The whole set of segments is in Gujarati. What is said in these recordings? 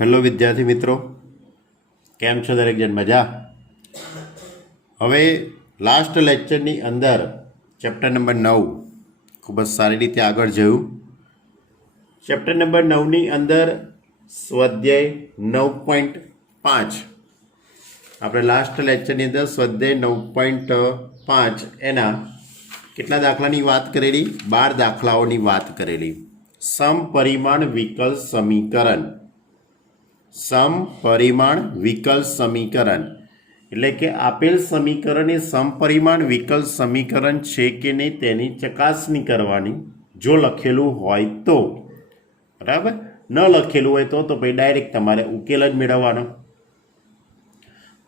હેલો વિદ્યાર્થી મિત્રો, કેમ છો દરેક જણ? મજા? હવે લાસ્ટ લેક્ચરની અંદર ચેપ્ટર નંબર 9 ખૂબ જ સારી રીતે આગળ જોયું. ચેપ્ટર નંબર 9ની અંદર સ્વાધ્યાય 9.5 આપણે લાસ્ટ લેક્ચરની અંદર સ્વાધ્યાય 9.5 એના કેટલા દાખલાની વાત કરેલી? 12 દાખલાઓની વાત કરેલી. સમપરિમાણ વિકલ સમીકરણ. સમપરિમાણ વિકલ સમીકરણ એટલે કે આપેલ સમીકરણ એ સમપરિમાણ વિકલ સમીકરણ છે કે નહીં તેની ચકાસણી કરવાની. જો લખેલું હોય તો બરાબર, ન લખેલું હોય તો પછી ડાયરેક્ટ તમારે ઉકેલ જ મેળવવાનો.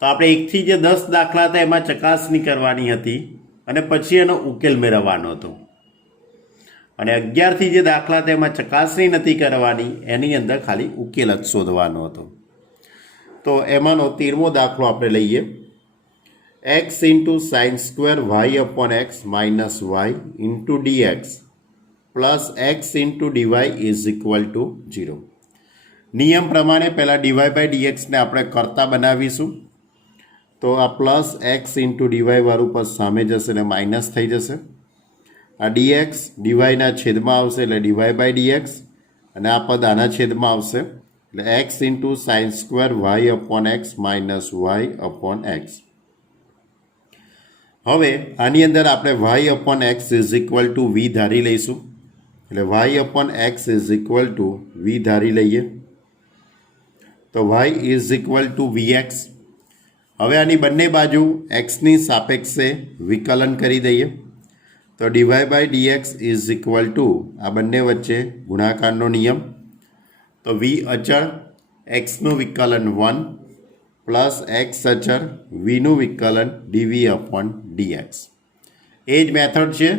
તો આપણે 1થી જે 10 દાખલા હતા એમાં ચકાસણી કરવાની હતી અને પછી એનો ઉકેલ મેળવવાનો હતો. અને 11થી જે દાખલા હતા એમાં ચકાસણી નથી કરવાની, એની અંદર ખાલી ઉકેલ જ શોધવાનો હતો. તો એમાંનો 13મો દાખલો આપણે લઈએ. x into sine square y upon x minus y into dx plus x into dy is equal to 0. નિયમ પ્રમાણે પહેલાં ડીવાય બાય ડીએક્સને આપણે કરતા બનાવીશું. તો આ પ્લસ એક્સ ઇન્ટુ ડીવાય વાળું પદ સામે જશે એટલે માઇનસ થઈ જશે. આ ડીએક્સ ડીવાયના છેદમાં આવશે એટલે ડીવાય બાય ડીએક્સ, અને આ પદ આના છેદમાં આવશે એટલે x into sine square y upon x minus y upon x. હવે આની અંદર આપણે y upon x is equal to v ધારી લઈશું. એટલે y upon x is equal to v ધારી લઈએ તો y is equal to v x. હવે આની બંને બાજુ એક્સની સાપેક્ષે વિકલન કરી દઈએ તો dy by dx is equal to આ બંને વચ્ચે ગુણાકારનો નિયમ. તો વી અચળ એક્સનું વિકલન 1 પ્લસ એક્સ અચળ વીનું વિકલન ડીવી અપોન ડીએક્સ. એ જ મેથડ છે.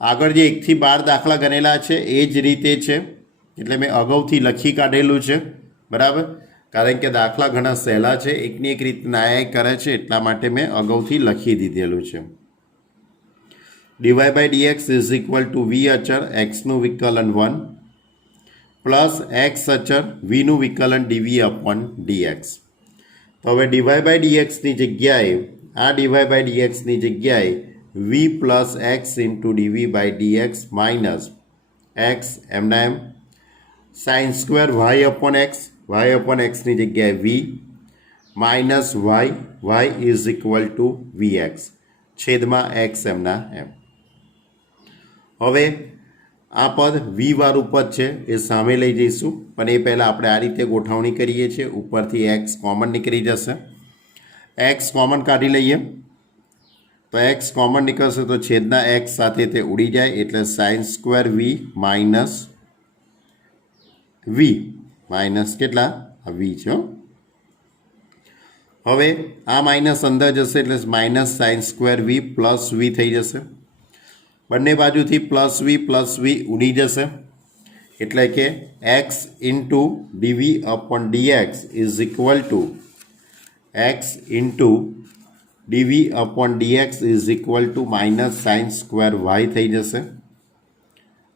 આગળ જે 1થી 12 દાખલા ગણેલા છે એ જ રીતે છે, એટલે મેં અગાઉથી લખી કાઢેલું છે. બરાબર, કારણ કે દાખલા ઘણા સહેલા છે, એકની એક રીત ન્યાય કરે છે, એટલા માટે મેં અગાઉથી લખી દીધેલું છે. D y by dx is equal to v અચળ એક્સનું વિકલન 1 પ્લસ એક્સ અચળ વીનું વિકલન ડીવી અપોન ડીએક્સ. તો હવે ડીવાય બાય ડીએક્સની જગ્યાએ આ ડીવાય બાય ડીએક્સની જગ્યાએ v plus x into d v by d x minus x એમના એમ સાઇન સ્ક્વેર વાય અપોન એક્સની જગ્યાએ v minus y is equal to v x છેદમાં એક્સ એમના એમ. હવે આ પદ વી વાળું પદ છે એ સામે લઈ જઈશું, પણ એ પહેલાં આપણે આ રીતે ગોઠવણી કરીએ છીએ. ઉપરથી એક્સ કોમન નીકળી જશે, એક્સ કોમન કાઢી લઈએ તો એક્સ કોમન નીકળશે તો છેદના એક્સ સાથે તે ઉડી જાય એટલે સાઇન સ્ક્વેર વી માઇનસ કેટલા? આ વી છે. હવે આ માઇનસ અંદર જશે એટલે માઇનસ સાઇન સ્ક્વેર વી પ્લસ વી થઈ જશે. બંને બાજુથી પ્લસ વી ઉડી જશે એટલે કે x into dv upon dx is equal to x into dv upon dx is equal to minus sine square y થઈ જશે.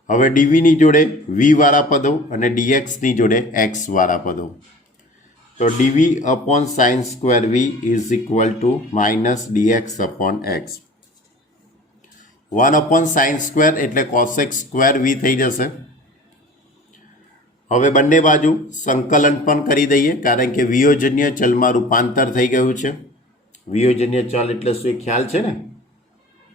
હવે ડીવીની જોડે વી વાળા પદો અને ડીએક્સની જોડે એક્સ વાળા પદો. તો ડીવી upon sine square v is equal to minus dx upon x. 1 upon sine square એટલે કોસેક સ્ક્વેર વી થઈ જશે. હવે બંને બાજુ સંકલન પણ કરી દઈએ, કારણ કે વિયોજનીય ચલમાં રૂપાંતર થઈ ગયું છે. વિયોજનીય ચલ એટલે શું એ ખ્યાલ છે ને?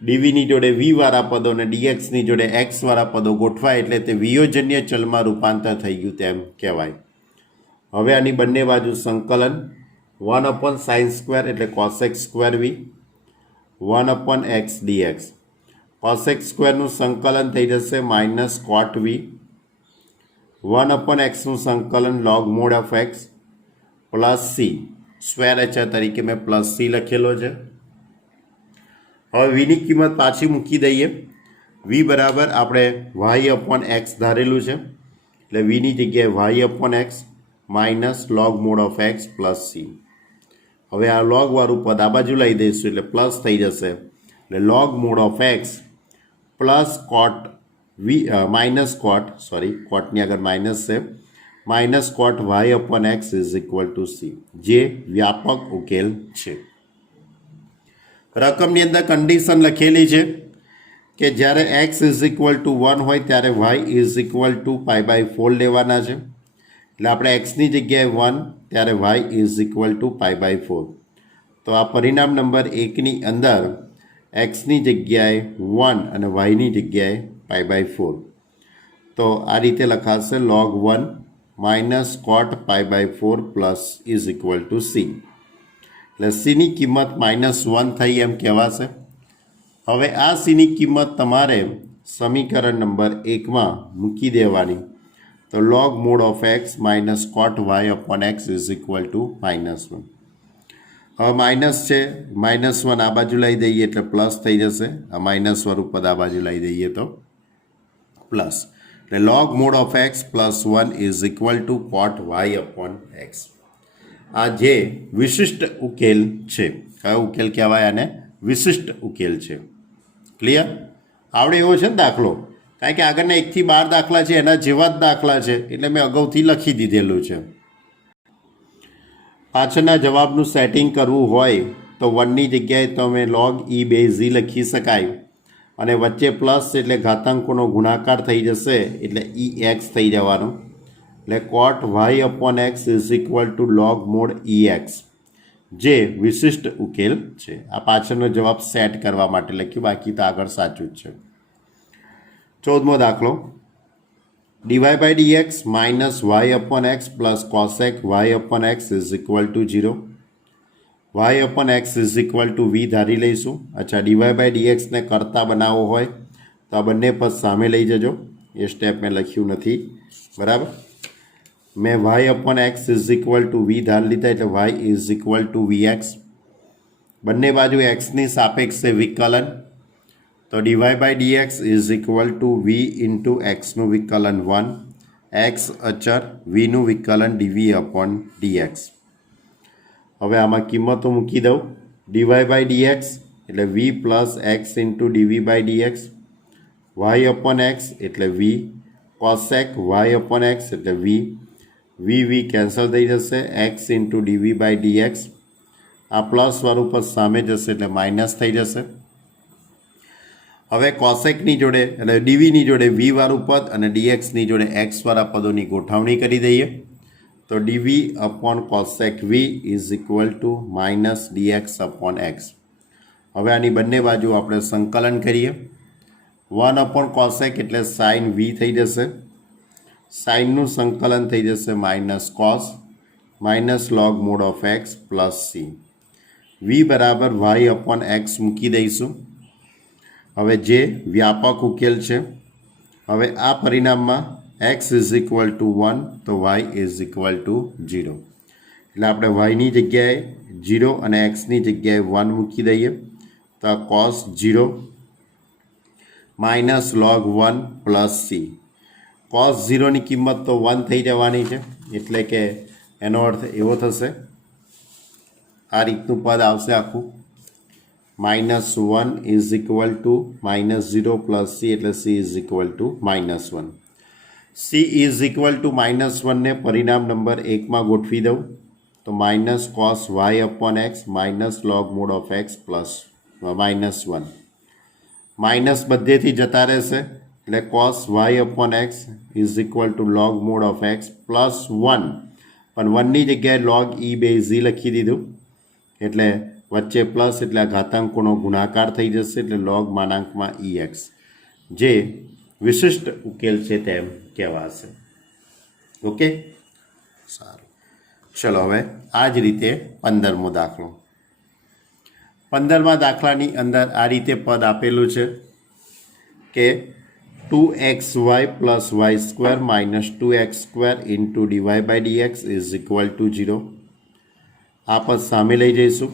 ડીવીની જોડે વી વાળા પદો અને ડીએક્સની જોડે એક્સ વાળા પદો ગોઠવાય એટલે તે વિયોજનીય ચલમાં રૂપાંતર થઈ ગયું તેમ કહેવાય. હવે આની બંને બાજુ સંકલન 1 અપોન સાઇન સ્ક્વેર એટલે કોસેક સ્ક્વેર વી 1 અપોન એક્સ ડીએક્સ. કોસેક સ્ક્વેરનું સંકલન થઈ જશે માઇનસ કોટ વી 1 અપોન એક્સનું સંકલન log mod of x plus C square એચર તરીકે મેં પ્લસ સી લખેલો છે. હવે વીની કિંમત પાછી મૂકી દઈએ. વી બરાબર આપણે વાય અપોન એક્સ ધારેલું છે એટલે વીની જગ્યાએ y upon x minus log mod of x plus c. હવે આ લોગવાળું પદ આ બાજુ લઈ દઈશું એટલે પ્લસ થઈ જશે એટલે log mod of x plus cot v minus કોટની આગળ માઇનસ છે minus cot y upon x is equal to C, જે વ્યાપક ઉકેલ છે. રકમની અંદર કન્ડિશન લખેલી છે કે જ્યારે એક્સ ઇઝ ઇક્વલ ટુ 1 હોય ત્યારે વાય ઇઝ ઇક્વલ ટુ π/4 લેવાના છે. એટલે આપણે એક્સની જગ્યાએ 1 ત્યારે વાય ઇઝ ઇક્વલ ટુ π/4. તો આ પરિણામ નંબર 1ની અંદર એક્સની જગ્યાએ 1 અને વાયની જગ્યાએ π/4. તો આ રીતે લખાશે log 1 minus cot π/4 plus is equal to C. એટલે સીની કિંમત -1 થઈ એમ કહેવાશે. હવે આ સીની કિંમત તમારે સમીકરણ નંબર 1માં મૂકી દેવાની. તો log mod of x minus cot y upon x is equal to -1. હવે માઇનસ છે, -1 આ બાજુ લઈ દઈએ એટલે પ્લસ થઈ જશે. આ માઇનસ સ્વરૂપ પદ આ બાજુ લઈ દઈએ તો પ્લસ. એટલે log mod of x plus 1 is equal to cot y upon x. આ જે વિશિષ્ટ ઉકેલ છે. કયો ઉકેલ કહેવાય આને? વિશિષ્ટ ઉકેલ છે. ક્લિયર? આવડે એવો છે ને દાખલો? કારણ કે આગળના 1 થી 12 દાખલા છે એના જેવા જ દાખલા છે, એટલે મેં અગાઉથી લખી દીધેલું છે. પાછળના જવાબનું સેટિંગ કરવું હોય તો 1ની જગ્યાએ તમે log e બેઝ e લખી શકાય, અને વચ્ચે પ્લસ એટલે ઘાતાંકોનો ગુણાકાર થઈ જશે એટલે ex થઈ જવાનું. એટલે cot y upon x is equal to log mod ex, જે વિશિષ્ટ ઉકેલ છે. આ પાછળનો જવાબ સેટ કરવા માટે લખ્યું, બાકી તો આગળ સાચું જ છે. 14મો દાખલો, dy/dx minus y upon x plus cosec y upon x is equal to 0. Y upon x is equal to v ધારી લઈશું. અચ્છા, dy/dxને કરતા બનાવવો હોય તો આ બંને પદ સામે લઈ જજો. એ સ્ટેપ મેં લખ્યું નથી, બરાબર. મેં y upon x is equal to v ધાર લીધા એટલે y is equal to v x. બંને બાજુ એક્સની સાપેક્ષે વિકલન. તો dy/dx is equal to v into એક્સનું વિકલન 1, એક્સ અચર, વીનું વિકલન dv અપોન dx. હવે આમાં કિંમતો મૂકી દઉં. dy/dx એટલે v plus x into dv/dx, y upon x એટલે v, cosec y upon x એટલે વી, વી કેન્સલ થઈ જશે, એક્સ ઇન્ટુ dv/dx. આ પ્લસવાળું પદ સામે જશે એટલે માઇનસ થઈ જશે. હવે કોસેકની જોડે એટલે ડીવીની જોડે વી વાળું પદ અને ડીએક્સની જોડે એક્સ વાળા પદોની ગોઠવણી કરી દઈએ. તો ડીવી upon cosec v is equal to minus dx upon x. હવે આની બંને બાજુ આપણે સંકલન કરીએ. 1 અપોન કોસેક એટલે સાઇન વી થઈ જશે, સાઇનનું સંકલન થઈ જશે minus cos, minus log mod of x plus C. V બરાબર વાય અપોન એક્સ મૂકી દઈશું. હવે જે વ્યાપક ઉકેલ છે. હવે આ પરિણામમાં એક્સ ઇઝ ઇક્વલ ટુ 1 તો વાય ઇઝ ઇક્વલ ટુ 0. એટલે આપણે વાયની જગ્યાએ 0 અને એક્સની જગ્યાએ 1 મૂકી દઈએ. તો આ cos 0 minus log 1 plus C. Cos 0ની કિંમત તો 1 થઈ જવાની છે, એટલે કે એનો અર્થ એવો થશે, આ રીતનું પદ આવશે આખું. -1 is equal to -0 plus C એટલે C is equal to -1. C is equal to -1ને પરિણામ નંબર 1માં ગોઠવી દઉં. તો minus cos y upon x minus log mod of x plus -1. Minus બધેથી જતા રહેશે એટલે cos y upon x is equal to log mod of x plus 1. પણ 1ની જગ્યાએ log e બેઝ e લખી દીધું, એટલે વચ્ચે પ્લસ એટલે ઘાતાંકોનો ગુણાકાર થઈ જશે એટલે log માનાંકમાં ex, જે વિશિષ્ટ ઉકેલ છે તેમ કહેવાશે. ઓકે, સારું. ચલો હવે આ જ રીતે 15મો દાખલો. 15મા દાખલાની અંદર આ રીતે પદ આપેલું છે કે 2xy plus y square minus 2x² into dy/dx is equal to 0. આ પદ સામે લઈ જઈશું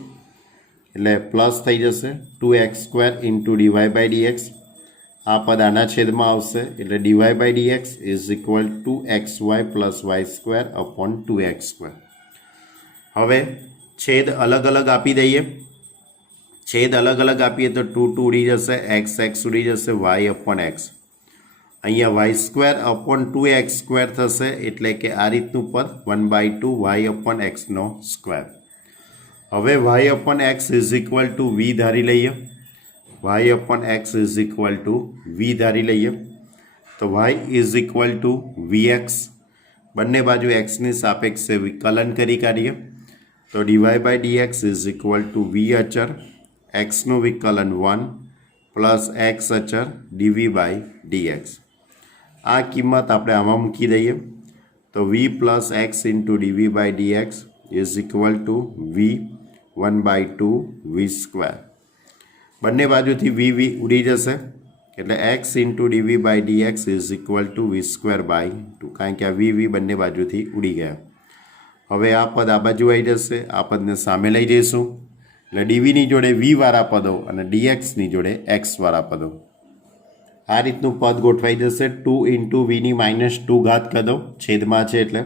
એટલે પ્લસ થઈ જશે 2x² ઇન્ટુ dy/dx. આ પદ આના છેદમાં આવશે એટલે dy/dx is equal to xy plus y square upon 2x². હવે છેદ અલગ અલગ આપી દઈએ. છેદ અલગ અલગ આપીએ તો 2 ઉડી જશે, x ઉડી જશે, y અપોન એક્સ. અહીંયા y² / 2x² થશે, એટલે કે આ રીતનું પદ 1/2 y/x². હવે y/x = v ધારી લઈએ. y/x = v ધારી લઈએ તો y = vx. બંને બાજુ xની સાપેક્ષે વિકલન કરી કાઢીએ તો dy/dx = v અચર, xનું વિકલન 1 પ્લસ x અચર dv/dx. આ કિંમત આપણે આમાં મૂકી દઈએ તો v plus x × dv/dx = v 1/2 v². બંને બાજુથી v ઉડી જશે એટલે x × dv/dx = v²/2, કારણ કે આ v બંને બાજુથી ઉડી ગયા. હવે આ પદ આ બાજુ આવી જશે, આ પદને સામે લઈ જઈશું એટલે dvની જોડે v વાળા પદો અને dxની જોડે x વાળા પદો. આ રીતનું પદ ગોઠવાઈ જશે. 2 × v⁻²⁴ કરી દો, છેદમાં છે એટલે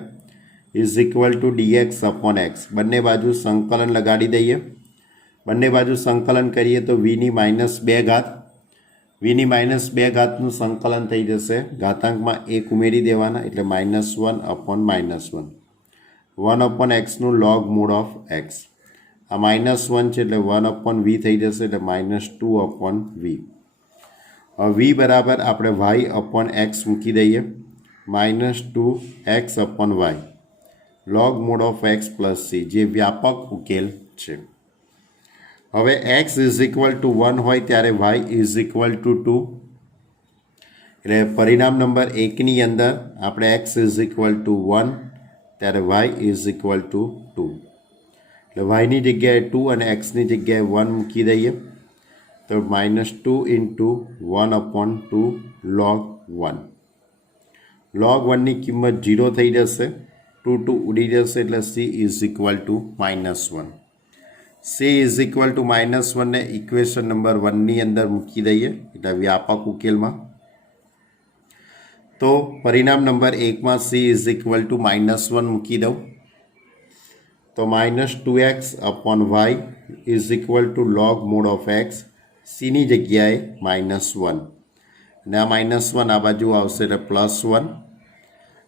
= dx/x. બંને બાજુ સંકલન લગાડી દઈએ. બંને બાજુ સંકલન કરીએ તો v⁻². v⁻²નું સંકલન થઈ જશે, ઘાતાંકમાં 1 ઉમેરી દેવાના એટલે -1/-1. 1/x નું log mod of x. આ -1 છે એટલે 1/v થઈ જશે એટલે -2/v. હવે v બરાબર આપણે y/x મૂકી દઈએ, -2x/y log mod of x + c, જે વ્યાપક ઉકેલ છે. હવે x = 1 હોય ત્યારે y = 2. એટલે પરિણામ નંબર 1ની અંદર આપણે x = 1 ત્યારે y = 2. એટલે yની જગ્યાએ 2 અને xની જગ્યાએ 1 મૂકી દઈએ તો -2 × 1/2 log 1. log 1ની કિંમત 0 થઈ જશે, 2 ઉડી જશે એટલે c = -1. c = -1 ને ઇક્વેશન નંબર 1ની અંદર મૂકી દઈએ એટલે વ્યાપક ઉકેલમાં. તો પરિણામ નંબર 1માં c = -1 મૂકી દઉં તો -2x/y = log mod of x. cની જગ્યાએ -1 અને આ -1 આ બાજુ આવશે એટલે +1,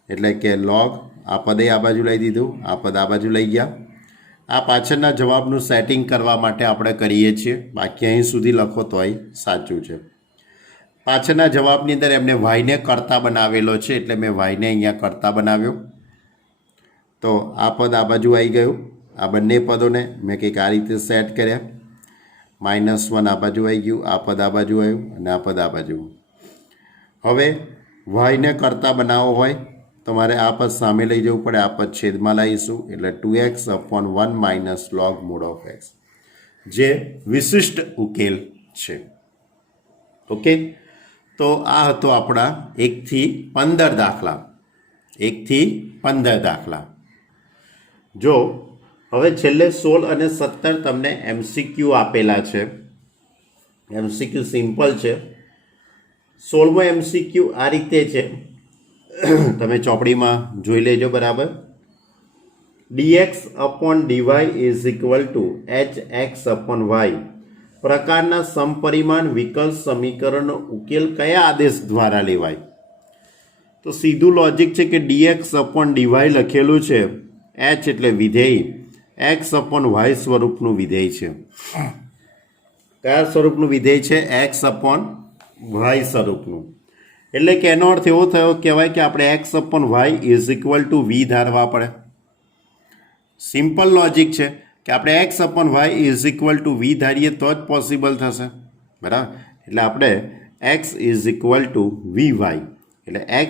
એટલે કે log આ પદે આ બાજુ લઈ દીધું, આ પદ આ બાજુ લઈ ગયા. આ પાછળના જવાબનું સેટિંગ કરવા માટે આપણે કરીએ છીએ, બાકી અહીં સુધી લખો તોય સાચું છે. પાછળના જવાબની અંદર એમને yને કરતા બનાવેલો છે એટલે મેં yને અહીંયા કરતા બનાવ્યો. તો આ પદ આ બાજુ આવી ગયું, આ બંને પદોને મેં કંઈક આ રીતે સેટ કર્યા. -1 આ બાજુ આવી ગયું, આ પદ આ બાજુ આવ્યું અને આ પદ આ બાજુ. હવે yને કરતા બનાવવો હોય તો મારે આ પદ સામે લઈ જવું પડે, આ પદ છેદમાં લાવીશું એટલે 2x/1 - log mod of x, જે વિશિષ્ટ ઉકેલ છે. ઓકે, તો આ હતો આપણા 1 થી 15 દાખલા. 1 થી 15 દાખલા. જો હવે છેલ્લે 16 અને 17 તમને MCQ આપેલા છે. MCQ સિમ્પલ છે. 16મો MCQ આ રીતે છે, તમે ચોપડીમાં જોઈ લેજો બરાબર. dx/dy = hx/y પ્રકારના સમપરિમાણ વિકલ સમીકરણનો ઉકેલ કયા આદેશ દ્વારા લેવાય? તો સીધું લોજિક છે કે dx/dy લખેલું છે, h એટલે વિધેય, x/y સ્વરૂપનું વિધેય છે. કયા સ્વરૂપનું વિધેય છે? x/y સ્વરૂપનું. એટલે કે એનો અર્થ એવો થયો કહેવાય કે આપણે x/y = v ધારવા પડે. સિમ્પલ લોજિક છે કે આપણે x/y = v ધારીએ તો જ પોસિબલ થશે, બરાબર. એટલે આપણે x = vy, એટલે x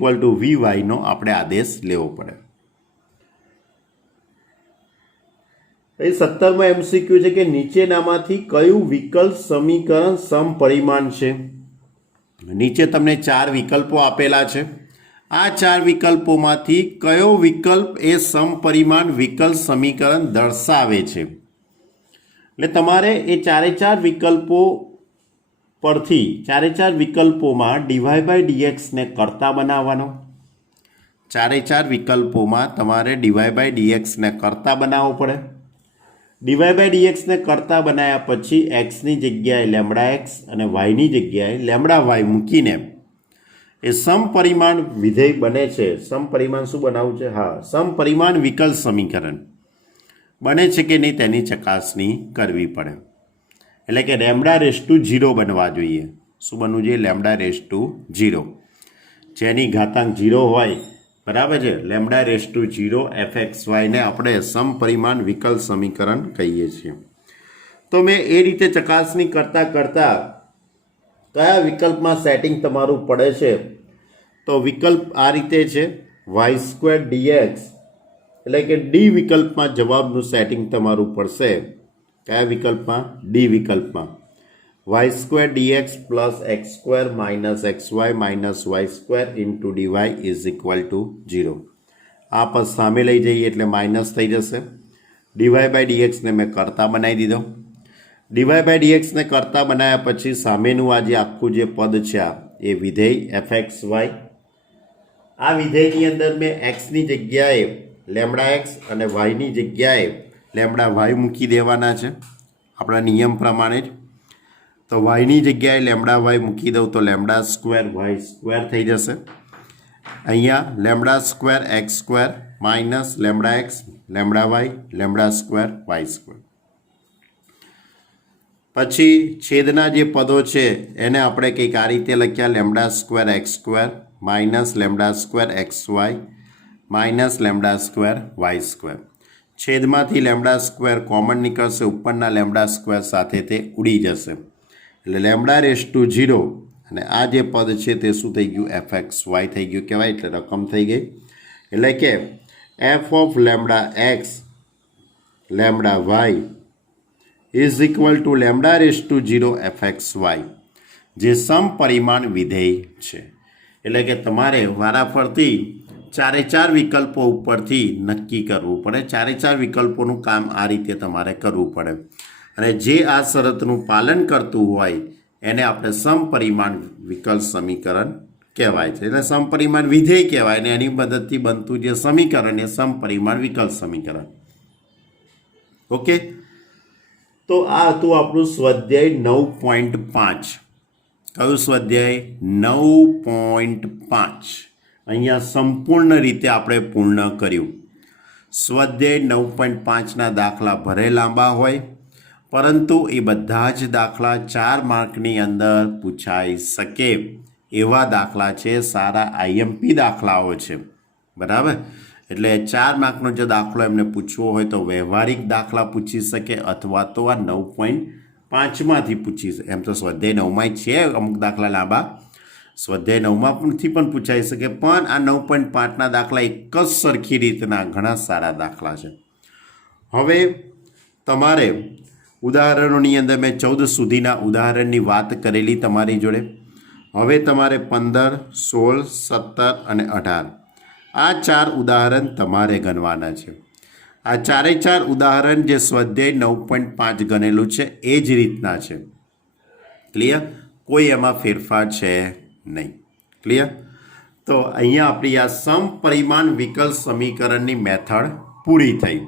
= vy નો આપણે આદેશ લેવો પડે. એ 17મો MCQ છે કે નીચેનામાંથી કયું વિકલ્પ સમીકરણ સમપરિમાણ છે? નીચે તમને 4 વિકલ્પો આપેલા છે. આ 4 વિકલ્પોમાંથી કયો વિકલ્પ એ સમપરિમાણ વિકલ સમીકરણ દર્શાવે છે? એટલે તમારે એ 4 વિકલ્પો પરથી 4 વિકલ્પોમાં dy/dx ને કરતા બનાવવાનો. 4 વિકલ્પોમાં તમારે dy/dx ને કરતા બનાવવો પડે. dy/dx ને કરતા બનાવ્યા પછી x ની જગ્યાએ λx અને y ની જગ્યાએ λy મૂકીને એ સમપરિમાણ વિધેય બને છે. સમપરિમાણ શું બનાવવું છે? હા, સમપરિમાણ વિકલ સમીકરણ બને છે કે નહીં તેની ચકાસણી કરવી પડે. એટલે કે લેમડા રેસ ટુ 0 બનવા જોઈએ. શું બનવું જોઈએ? લેમડા રેસ ટુ 0, જેની ઘાતાંક 0 હોય, બરાબર છે. લેમડા રેસ ટુ 0 fxyને આપણે સમપરિમાણ વિકલ સમીકરણ કહીએ છીએ. તો મેં એ રીતે ચકાસણી કરતાં કયા વિકલ્પમાં સેટિંગ તમારું પડે છે? તો વિકલ્પ આ રીતે છે, y² dx, એટલે કે ડી વિકલ્પમાં જવાબનું સેટિંગ તમારું પડશે. કયા વિકલ્પમાં? ડી વિકલ્પમાં. y² dx plus x² minus xy minus y² into dy is equal to 0. આ પદ સામે લઈ જઈએ એટલે માઇનસ થઈ જશે. dy બાય dxને મેં કરતા બનાવી દીધો. dy બાય dxને કરતા બનાવ્યા પછી સામેનું આ જે આખું જે પદ છે એ વિધેય fxy. આ વિધેયની અંદર મેં xની જગ્યાએ લેમડા x અને yની જગ્યાએ લેમડા y મૂકી દેવાના છે આપણા નિયમ પ્રમાણે જ. તો yની જગ્યાએ લેમડા y મૂકી દઉં તો લેમડા સ્ક્વેર y² થઈ જશે. અહીંયા lambda square x² minus lambda x lambda y lambda square y². પછી છેદના જે પદો છે એને આપણે કંઈક આ રીતે લખ્યા, lambda square x² minus lambda square xy minus lambda square y². છેદમાંથી લેમડા સ્ક્વેર કોમન નીકળશે, ઉપરના લેમડા સ્ક્વેર સાથે તે ઉડી જશે. એટલે લેમડા રેસ ટુ 0 અને આ જે પદ છે તે શું થઈ ગયું? fxy થઈ ગયું કહેવાય. એટલે રકમ થઈ ગઈ. એટલે કે f of lambda x lambda y is equal two lambda raise to 0 fxy, જે સમપરિમાણ વિધેય છે. એટલે કે તમારે વારાફરતી 4 વિકલ્પો ઉપરથી નક્કી કરવું પડે. 4 વિકલ્પોનું કામ આ રીતે તમારે કરવું પડે. અને જે આ શરતનું પાલન કરતું હોય એને આપણે સમપરિમાણ વિકલ સમીકરણ કહેવાય છે. એટલે સમપરિમાણ વિધેય કહેવાય ને એની મદદથી બનતું જે સમીકરણ એ સમપરિમાણ વિકલ સમીકરણ. ઓકે, તો આ હતું આપણું સ્વાધ્યાય 9.5. કયું સ્વાધ્યાય? 9.5. અહીંયા સંપૂર્ણ રીતે આપણે પૂર્ણ કર્યું. સ્વાધ્યાય 9.5ના દાખલા ભલે લાંબા હોય, પરંતુ એ બધા જ દાખલા 4 માર્કની અંદર પૂછાઈ શકે એવા દાખલા છે. સારા આઈએમપી દાખલાઓ છે, બરાબર. એટલે 4 માર્કનો જો દાખલો એમને પૂછવો હોય તો વ્યવહારિક દાખલા પૂછી શકે અથવા તો આ 9.5માંથી પૂછી શકે. એમ તો સ્વાધ્યાય 9માં છે અમુક દાખલા લાંબા, સ્વાધ્યાય 9માંથી પણ પૂછાઈ શકે, પણ આ 9.5ના દાખલા એક જ સરખી રીતના ઘણા સારા દાખલા છે. હવે તમારે ઉદાહરણોની અંદર મેં 14 સુધીના ઉદાહરણની વાત કરેલી તમારી જોડે. હવે તમારે 15, 16, 17 અને 18 આ 4 ઉદાહરણ તમારે ગણવાના છે. આ 4 ઉદાહરણ જે સ્વાધ્યાય 9.5 ગણેલું છે એ જ રીતના છે. ક્લિયર? કોઈ એમાં ફેરફાર છે નહીં. ક્લિયર? તો અહીંયા આપણી આ સમપરિમાણ વિકલ સમીકરણની મેથડ પૂરી થઈ.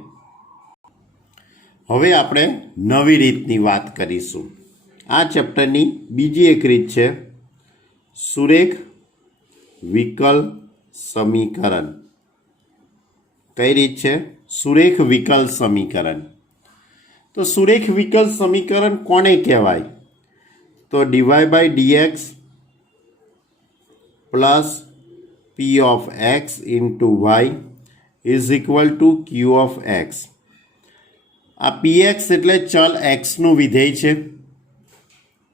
હવે આપણે નવી રીતની વાત કરીશું. આ ચેપ્ટરની બીજી એક રીત છે સુરેખ વિકલ સમીકરણ. કઈ રીત છે? સુરેખ વિકલ સમીકરણ. તો સુરેખ વિકલ સમીકરણ કોને કહેવાય? તો dy by dx plus p of x into y is equal to q of x. આ px એટલે ચલ xનું વિધેય છે,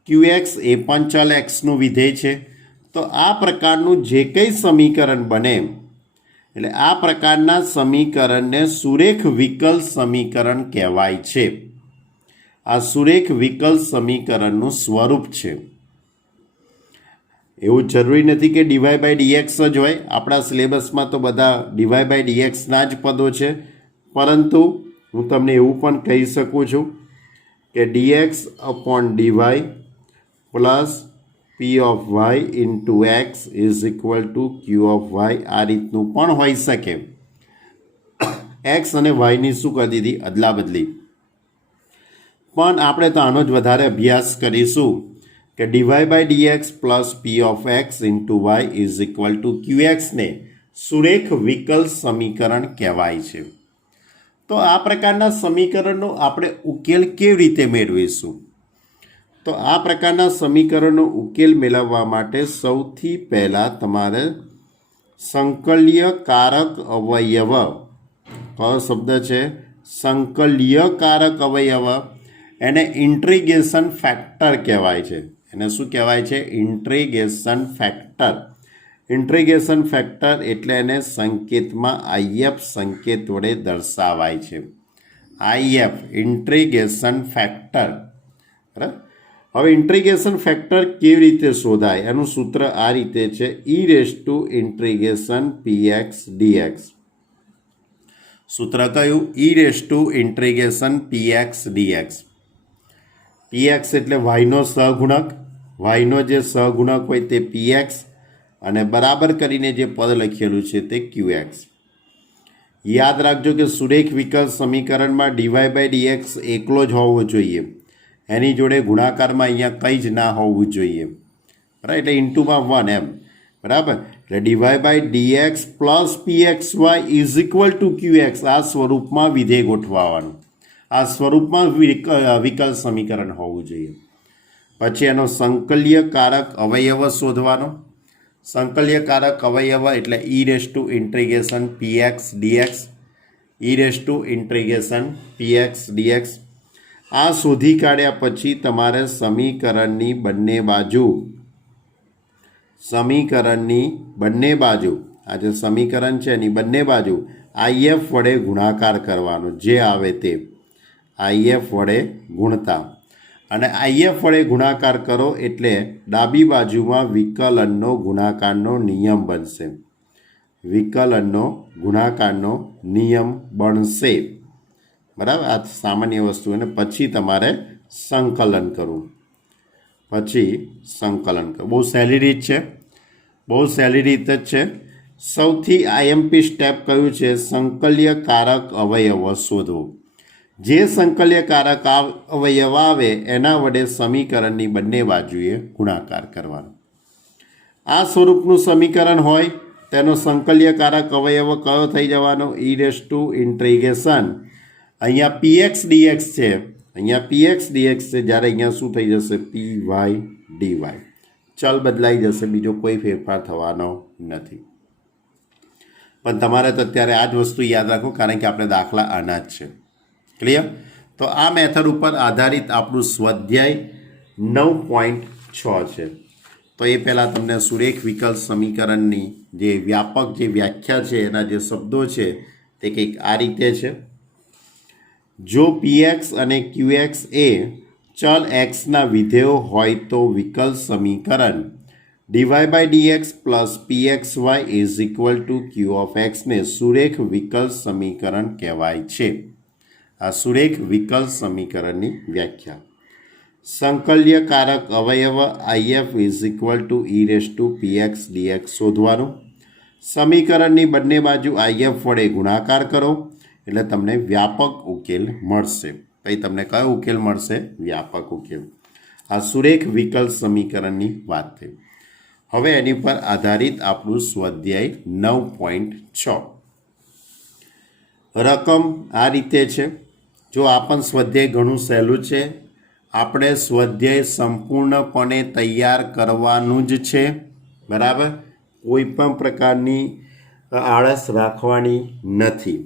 qx એ પણ ચલ xનું વિધેય છે. તો આ પ્રકારનું જે કંઈ સમીકરણ બને એટલે આ પ્રકારના સમીકરણને સુરેખ વિકલ સમીકરણ કહેવાય છે. આ સુરેખ વિકલ સમીકરણનું સ્વરૂપ છે. એવું જરૂરી નથી કે dy બાય dx જ હોય. આપણા સિલેબસમાં તો બધા dy બાય dxના જ પદો છે, પરંતુ હું તમને એવું પણ કહી શકું છું કે dx upon dy plus p of y into x is equal to q of y આ રીતનું પણ હોઈ શકે. x અને yની શું કરી દીધી? અદલા બદલી. પણ આપણે તો આનો જ વધારે અભ્યાસ કરીશું. કે d y by dx plus p of x into y is equal to ક્યુએક્સને સુરેખ વિકલ સમીકરણ કહેવાય છે. તો આ પ્રકારના સમીકરણનો આપણે ઉકેલ કેવી રીતે મેળવીશું? તો આ પ્રકારના સમીકરણનો ઉકેલ મેળવવા માટે સૌથી પહેલાં તમારે સંકલ્યકારક અવયવ, કયો શબ્દ છે? સંકલ્યકારક અવયવ, એને ઇન્ટ્રીગેશન ફેક્ટર કહેવાય છે. એને શું કહેવાય છે? Integration factor. ઇન્ટ્રીગેશન ફેક્ટર એટલે એને સંકેતમાં આઈએફ સંકેત વડે દર્શાવાય છે. IF integration factor. બરાબર. હવે ઇન્ટ્રીગેશન ફેક્ટર કેવી રીતે શોધાય? એનું સૂત્ર આ રીતે છે, e race to integration px dx. સૂત્ર કયું? E race to integration px dx. Px એટલે વાયનો સહગુણક, વાયનો જે સહગુણક હોય તે પીએક્સ, અને બરાબર કરીને જે પદ લખેલું છે તે ક્યુએક્સ. યાદ રાખજો કે સુરેખ વિકલ સમીકરણમાં ડીવાય બાય ડીએક્સ એકલો જ હોવો જોઈએ, એની જોડે ગુણાકારમાં અહીંયા કંઈ જ ના હોવું જોઈએ. બરાબર, એટલે ઇન્ટુમાં 1 એમ. બરાબર, એટલે DY by dx plus PX y is equal to q x. આ સ્વરૂપમાં વિધેય ગોઠવવાનું, આ સ્વરૂપમાં વિકલ સમીકરણ હોવું જોઈએ. પછી એનો સંકલ્યકારક અવયવ શોધવાનો. સંકલ્યકારક અવયવ એટલે e race to integration px dx. E race to integration px dx. આ શોધી કાઢ્યા પછી તમારે સમીકરણની બંને બાજુ આ જે સમીકરણ છે એની બંને બાજુ આઈએફ વડે ગુણાકાર કરવાનો, જે આવે તે આઈએફ વડે ગુણતા. અને આઈએફ વડે ગુણાકાર કરો એટલે ડાબી બાજુમાં વિકલનનો ગુણાકારનો નિયમ બનશે. વિકલનનો ગુણાકારનો નિયમ બનશે. બરાબર, આ સામાન્ય વસ્તુ. અને પછી તમારે સંકલન કરવું. બહુ સહેલી રીત છે, બહુ સહેલી રીત જ છે. સૌથી આઈએમપી સ્ટેપ કયું છે? સંકલ્યકારક અવયવ શોધવો. જે સંકલ્યકારક અવયવ આવે એના વડે સમીકરણની બંને બાજુએ ગુણાકાર કરવાનો. આ સ્વરૂપનું સમીકરણ હોય તેનો સંકલ્યકારક અવયવ કયો થઈ જવાનો? E race to integration. અહીંયા પીએક્સ ડીએક્સ છે, જ્યારે અહીંયા શું થઈ જશે? P y dy. ચલ બદલાઈ જશે, બીજો કોઈ ફેરફાર થવાનો નથી. પણ તમારે તો અત્યારે આ જ વસ્તુ યાદ રાખો, કારણ કે આપણે દાખલા આના જ છે. ક્લિયર? તો આ મેથડ ઉપર આધારિત આપણું સ્વાધ્યાય 9.6 છે. તો એ પહેલાં તમને સુરેખ વિકલ સમીકરણની જે વ્યાપક જે વ્યાખ્યા છે, એના જે શબ્દો છે તે કંઈક આ રીતે છે. જો પીએક્સ અને ક્યુએક્સ એ ચલ એક્સના વિધેયો હોય તો વિકલ સમીકરણ d y by dx plus PX y is equal to q of એક્સને સુરેખ વિકલ સમીકરણ કહેવાય છે. આ સુરેખ વિકલ સમીકરણની વ્યાખ્યા. સંકલ્યકારક અવયવ IF is equal to e race to px dx શોધવાનું. સમીકરણની બંને બાજુ આઈએફ વડે ગુણાકાર કરો એટલે તમને વ્યાપક ઉકેલ મળશે. પછી તમને કયો ઉકેલ મળશે? વ્યાપક ઉકેલ. આ સુરેખ વિકલ સમીકરણની વાત થઈ. હવે એની પર આધારિત આપણું સ્વાધ્યાય 9.6. રકમ આ રીતે છે. જો આ પણ સ્વાધ્યાય ઘણું સહેલું છે. આપણે સ્વાધ્યાય સંપૂર્ણપણે તૈયાર કરવાનું જ છે. બરાબર, કોઈ પણ પ્રકારની આળસ રાખવાની નથી.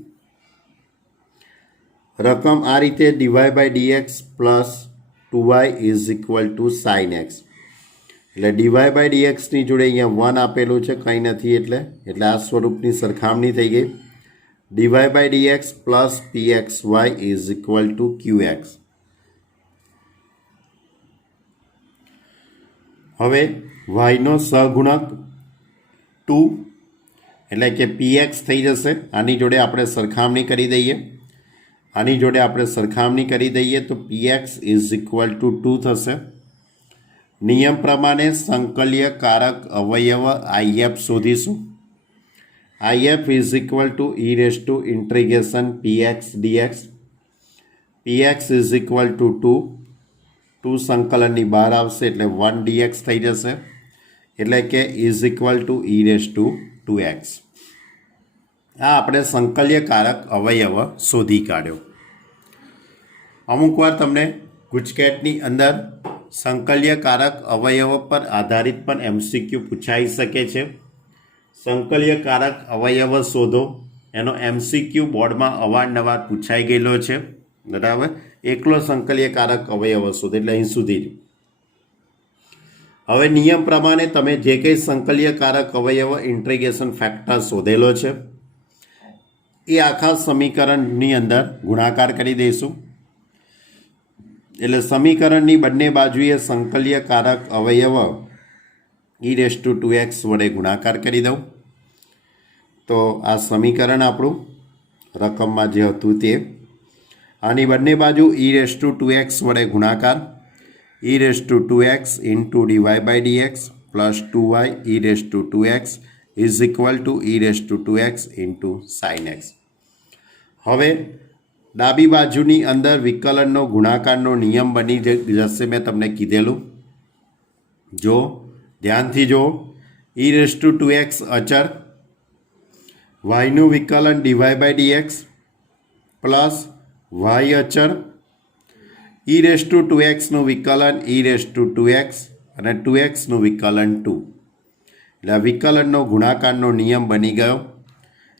રકમ આ રીતે dy by dx plus 2y is equal to sine x. એટલે ડીવાય બાય ડીએક્સની જોડે અહીંયા 1 આપેલું છે, કંઈ નથી, એટલે આ સ્વરૂપની સરખામણી થઈ ગઈ. D y by dx plus PX y is equal to q x. હવે વાયનો સહગુણક 2 એટલે કે પીએક્સ થઈ જશે. આની જોડે આપણે સરખામણી કરી દઈએ તો પીએક્સ ઇઝ ઇક્વલ ટુ 2 થશે. નિયમ પ્રમાણે સંકલ્યકારક અવયવ આઈએફ શોધીશું. IF is equal to e race to integration px dx. Px is equal to 2 to સંકલનની બહાર આવશે એટલે 1 dx થઈ જશે, એટલે કે is equal to e race to 2x. આ આપણે સંકલ્યકારક અવયવ શોધી કાઢ્યો. અમુક વાર તમને ગુજકેટની અંદર સંકલ્યકારક અવયવ પર આધારિત પણ એમસીક્યુ પૂછાઈ શકે છે. સંકલ્યકારક અવયવ શોધો એનો એમસીક્યુ બોર્ડમાં અવારનવાર પૂછાઈ ગયેલો છે, બરાબર. એકલો સંકલ્યકારક અવયવ શોધો એટલે અહીં સુધી જ. હવે નિયમ પ્રમાણે તમે જે કંઈ સંકલ્યકારક અવયવ ઇન્ટિગ્રેશન ફેક્ટર શોધેલો છે એ આખા સમીકરણની અંદર ગુણાકાર કરી દઈશું. એટલે સમીકરણની બંને બાજુએ સંકલ્યકારક અવયવ ઈ રેસ ટુ 2x વડે ગુણાકાર કરી દઉં તો આ સમીકરણ આપણું રકમમાં જે હતું તે. આની બંને બાજુ ઈ રેસ ટુ 2x વડે ગુણાકાર, e race to 2x into dy by dx plus 2y e race to 2x is equal to e race to 2x into sine x. હવે ડાબી બાજુની અંદર વિકલનનો ગુણાકારનો નિયમ બની જશે. મેં તમને કીધેલું, જો ધ્યાનથી જો, ઈ રેસ ટુ 2x અચળ, વાયનું વિકલન dy by dx plus y અચળ, ઈ રેસ ટુ 2xનું વિકલન ઈ રેસ ટુ 2x અને 2xનું વિકલન 2. એટલે આ વિકલનનો ગુણાકારનો નિયમ બની ગયો.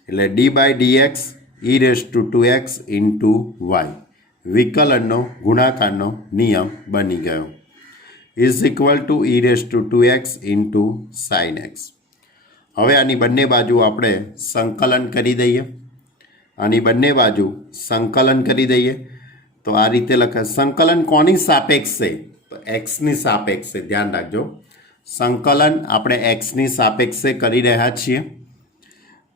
એટલે d by d x e race to 2x into y વિકલનનો ગુણાકારનો નિયમ બની ગયો is equal to e race to 2x into sine x. હવે આની બંને બાજુ આપણે સંકલન કરી દઈએ. આની બંને બાજુ સંકલન કરી દઈએ તો આ રીતે લખાય. સંકલન કોની સાપેક્ષે? તો એક્સની સાપેક્ષે. ધ્યાન રાખજો, સંકલન આપણે એક્સની સાપેક્ષે કરી રહ્યા છીએ.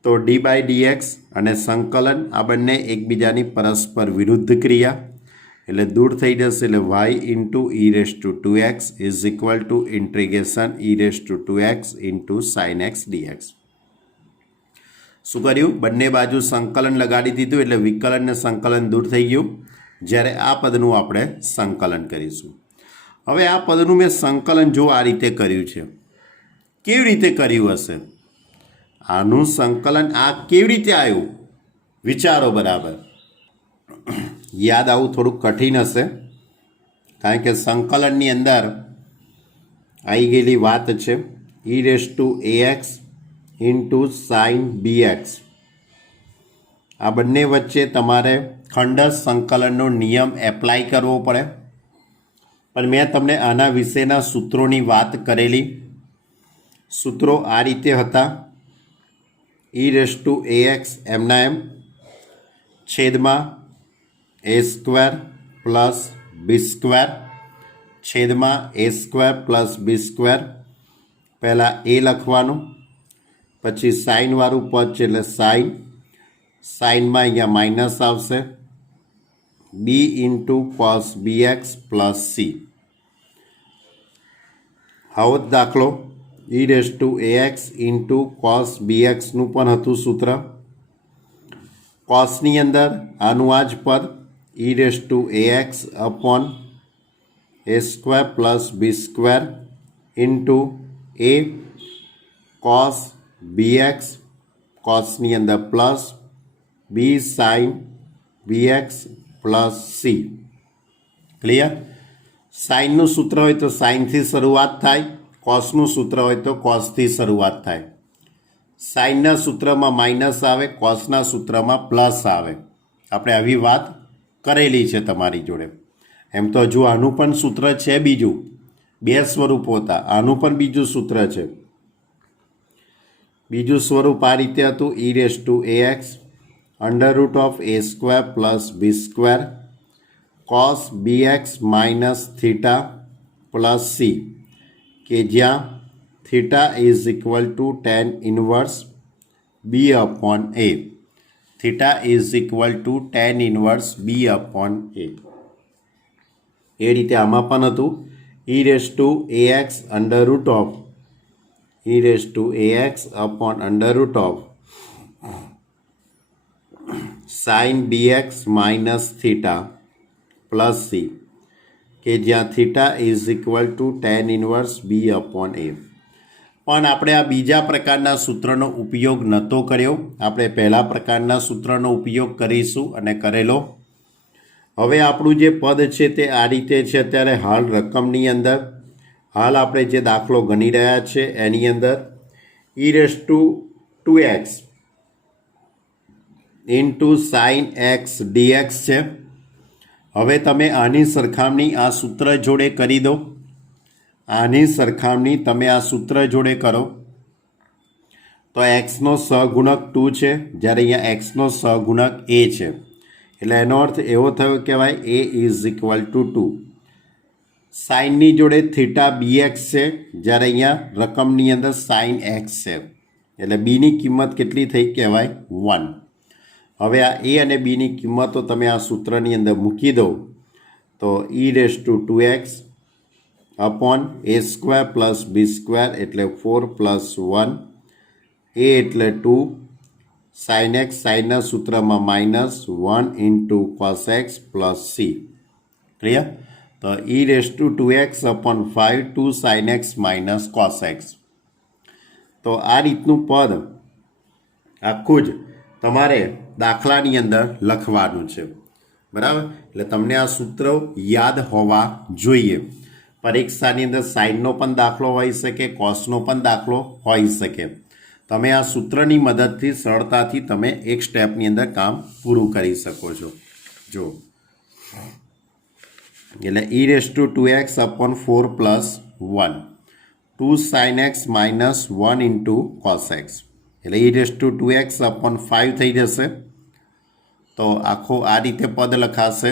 તો ડી બાય ડીએક્સ અને સંકલન આ બંને એકબીજાની પરસ્પર વિરુદ્ધ ક્રિયા, એટલે દૂર થઈ જશે. એટલે y into e race to 2x is equal to integration e race to 2x into sine x dx. શું કર્યું? બંને બાજુ સંકલન લગાડી દીધું એટલે વિકલન ને સંકલન દૂર થઈ ગયું. જ્યારે આ પદનું આપણે સંકલન કરીશું. હવે આ પદનું મેં સંકલન જો આ રીતે કર્યું છે, કેવી રીતે કર્યું હશે? આનું સંકલન આ કેવી રીતે આવ્યું? વિચારો બરાબર. યાદ આવું થોડુંક કઠિન હશે, કારણ કે સંકલનની અંદર આવી ગયેલી વાત છે e race to ax into sign bx. આ બંને વચ્ચે તમારે ખંડસ સંકલનનો નિયમ એપ્લાય કરવો પડે. પણ મેં તમને આના વિશેના સૂત્રોની વાત કરેલી. સૂત્રો આ રીતે હતા: ઈ રેસ ટુ ax એમના એમ છેદમાં a square plus b square છેદમાં a square plus b square. પહેલાં એ લખવાનું, પછી સાઇનવાળું પદ છે એટલે સાઇન, સાઇનમાં અહીંયા માઇનસ આવશે, b into cos b x plus C. આવો જ દાખલો e race to ax into cos b એક્સનું પણ હતું સૂત્ર. કોસની અંદર આનું આ જ પદ e race to ax upon a square plus b square into a cos b x, કોસની અંદર plus b sine b x plus C. Clear? સાઇનનું સૂત્ર હોય તો સાઇનથી શરૂઆત થાય, કોસનું સૂત્ર હોય તો કોસથી શરૂઆત થાય. સાઇનના સૂત્રમાં માઇનસ આવે, કોસના સૂત્રમાં પ્લસ આવે. આપણે આવી વાત કરેલી છે તમારી જોડે. એમ તો હજુ આનું પણ સૂત્ર છે બીજું, બે સ્વરૂપો હતા. આનું પણ બીજું સૂત્ર છે. બીજું સ્વરૂપ આ રીતે હતું: e race to ax under root of a square plus b square cos b x minus theta plus c, કે જ્યાં theta is equal to tan inverse b upon a. Theta is equal to tan inverse b upon a. એ રીતે આમાં પણ હતું: e race to ax under root of e race to ax upon under root of sine bx minus theta plus c, કે જ્યાં theta is equal to tan inverse b upon a. પણ આપણે આ બીજા પ્રકારના સૂત્રનો ઉપયોગ નહોતો કર્યો, આપણે પહેલા પ્રકારના સૂત્રનો ઉપયોગ કરીશું અને કરેલો. હવે આપણું જે પદ છે તે આ રીતે છે અત્યારે હાલ રકમની અંદર. હાલ આપણે જે દાખલો ગણી રહ્યા છે એની અંદર e⁻²x into sine x dx છે. હવે તમે આની સરખામણી આ સૂત્ર જોડે કરી દો. આની સરખામણી તમે આ સૂત્ર જોડે કરો તો એક્સનો સહગુણક 2 છે, જ્યારે અહીંયા એક્સનો સહગુણક એ છે. એટલે એનો અર્થ એવો થયો કહેવાય એ ઇઝ ઇક્વલ ટુ 2. સાઇનની જોડે થીટા બીએક્સ છે, જ્યારે અહીંયા રકમની અંદર સાઇન એક્સ છે. એટલે બીની કિંમત કેટલી થઈ કહેવાય 1. હવે આ એ અને બીની કિંમતો તમે આ સૂત્રની અંદર મૂકી દો તો e⁻²x upon a² plus b² એટલે 4 પ્લસ 1 એ એટલે 2 સાઇન એક્સ સાઇનના સૂત્રમાં -1 into cos x plus C. Clear? તો e⁻²x upon 5 2 sine x minus cos x. તો આ રીતનું પદ આખું જ તમારે દાખલાની અંદર લખવાનું છે. બરાબર? એટલે તમને આ સૂત્ર યાદ હોવા જોઈએ. પરીક્ષાની અંદર સાઇનનો પણ દાખલો હોઈ શકે, કોસનો પણ દાખલો હોઈ શકે. તમે આ સૂત્રની મદદથી સરળતાથી તમે એક સ્ટેપની અંદર કામ પૂરું કરી શકો છો. જો એટલે e⁻²x upon 4 plus 1 2 sine x minus 1 into cos x એટલે e⁻²x અપોન 5 થઈ જશે. તો આખું આ રીતે પદ લખાશે.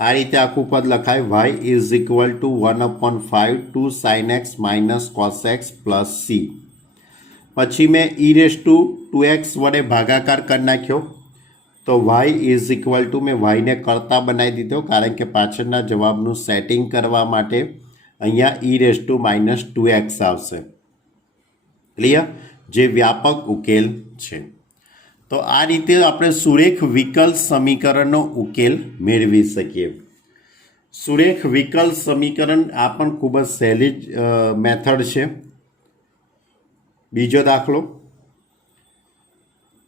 આ રીતે આખું પદ લખાય y is equal to 1 upon 5 2 sine x minus cos x plus C. પછી મેં e⁻²x વડે ભાગાકાર કરી નાખ્યો તો y ઇઝ ઇક્વલ ટુ મેં yને કરતા બનાવી દીધો, કારણ કે પાછળના જવાબનું સેટિંગ કરવા માટે અહીંયા e⁻²x આવશે. ક્લિયર? જે વ્યાપક ઉકેલ છે. તો આ રીતે આપણે સુરેખ વિકલ સમીકરણનો ઉકેલ મેળવી શકીએ. સુરેખ વિકલ સમીકરણ આ પણ ખૂબ જ સહેલી મેથડ છે. બીજો દાખલો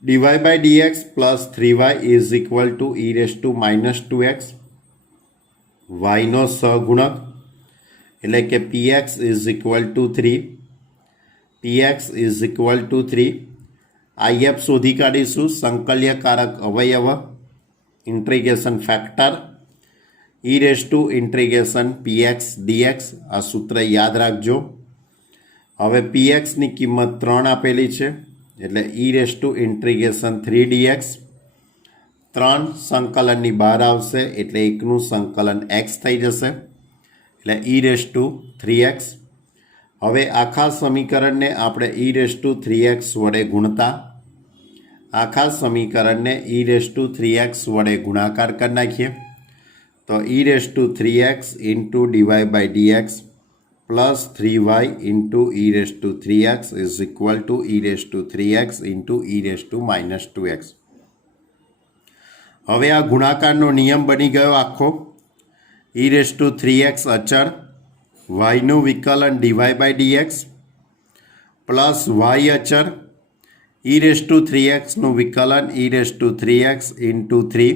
dy/dx plus 3y is equal two e⁻²x yનો સહગુણક એટલે કે px is equal two 3 px is equal two 3 if શોધી કાઢીશું સંકલ્યકારક અવયવ ઇન્ટિગ્રેશન ફેક્ટર e⁻∫px dx. આ સૂત્ર યાદ રાખજો. હવે pxની કિંમત 3 આપેલી છે એટલે e⁻∫3dx. 3 સંકલનની બહાર આવશે એટલે 1નું સંકલન x થઈ જશે એટલે e⁻3x. હવે આખા સમીકરણને આપણે e⁻3x વડે ગુણતા આખા સમીકરણને e⁻3x વડે ગુણાકાર કરી નાખીએ તો e⁻3x into dy/dx plus 3y into e⁻3x is equal two e⁻3x into e⁻²x. હવે આ ગુણાકારનો નિયમ બની ગયો આખો. e⁻3x અચળ, yનું વિકલન dy/dx પ્લસ y અચળ e⁻3x નું વિકલન e⁻3x ઇન્ટુ 3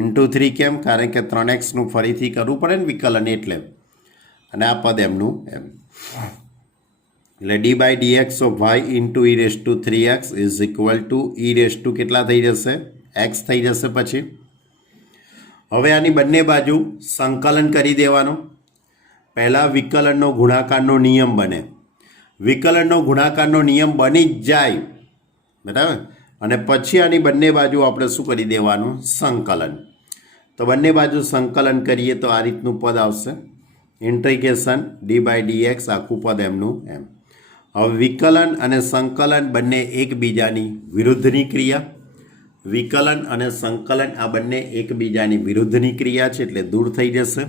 ઇન્ટુ 3 કેમ? કારણ કે 3xનું ફરીથી કરવું પડે ને વિકલન એટલે. અને આ પદ એમનું એમ એટલે d/dx of y into e⁻3x is equal two e⁻ કેટલા થઈ જશે? x થઈ જશે. પછી હવે આની બંને બાજુ સંકલન કરી દેવાનું. પહેલાં વિકલનનો ગુણાકારનો નિયમ બને. વિકલનનો ગુણાકારનો નિયમ બની જ જાય, બરાબર. અને પછી આની બંને બાજુ આપણે શું કરી દેવાનું? સંકલન. તો બંને બાજુ સંકલન કરીએ તો આ રીતનું પદ આવશે ઇન્ટિગ્રેશન d/dx આખું પદ એમનું એમ. હવે વિકલન અને સંકલન બંને એકબીજાની વિરુદ્ધની ક્રિયા. વિકલન અને સંકલન આ બંને એકબીજાની વિરુદ્ધની ક્રિયા છે એટલે દૂર થઈ જશે.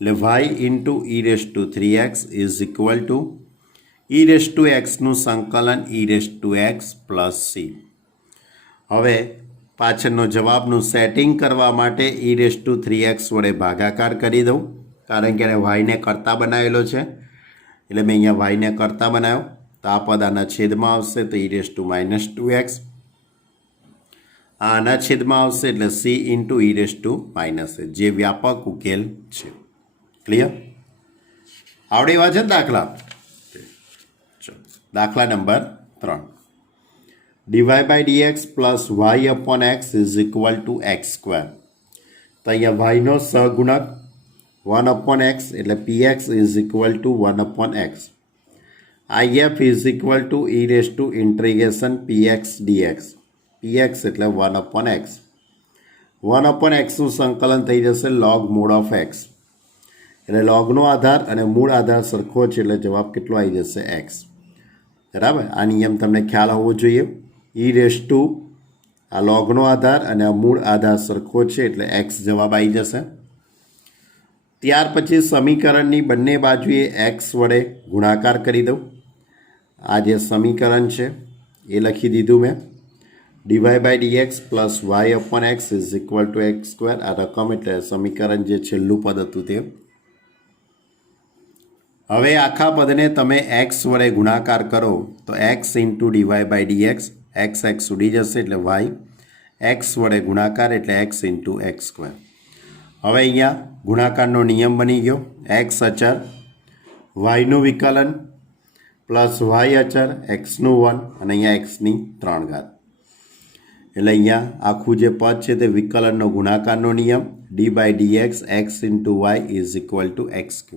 એટલે y into e⁻3x is equal to e⁻xનું સંકલન e⁻x પ્લસ સી. હવે પાછળનો જવાબનું સેટિંગ કરવા માટે e⁻3x વડે ભાગાકાર કરી દઉં કારણ કે એને વાયને કરતા બનાવેલો છે એટલે મેં અહીંયા વાયને કરતા બનાવ્યો. તો આ પદ આના છેદમાં આવશે તો e−2x, આના છેદમાં આવશે એટલે c × e−, જે વ્યાપક ઉકેલ છે. ક્લિયર? આવડી વાત છે ને દાખલા? દાખલા નંબર 3. dy/dx + y/x = x². તો અહીંયા yનો સહગુણક 1/x એટલે px = 1/x. if = e∫px dx. px એટલે 1/x. 1/x નું સંકલન થઈ જશે log mod of x. એટલે લોગનો આધાર અને મૂળ આધાર સરખો છે એટલે જવાબ કેટલો આવી જશે? x. બરાબર? આ નિયમ તમને ખ્યાલ હોવો જોઈએ. આ લોગનો આધાર અને આ મૂળ આધાર સરખો છે એટલે x જવાબ આવી જશે. ત્યાર પછી સમીકરણની બંને બાજુએ x વડે ગુણાકાર કરી દઉં. આ જે સમીકરણ છે એ લખી દીધું મેં. dy/dx + y/x = x². આ રકમ એટલે સમીકરણ જે છેલ્લું પદ હતું તે. હવે આખા પદને તમે x વડે ગુણાકાર કરો તો x × dy/dx, x ઉડી જશે એટલે y, x વડે ગુણાકાર એટલે x × x². હવે અહીંયા ગુણાકારનો નિયમ બની ગયો. x અચર, yનું વિકલન પ્લસ y અચર, xનું 1 અને અહીંયા x ની 3 ઘાત. એટલે અહીંયા આખું જે પદ છે તે વિકલનનો ગુણાકારનો નિયમ d/dx x × y = x³.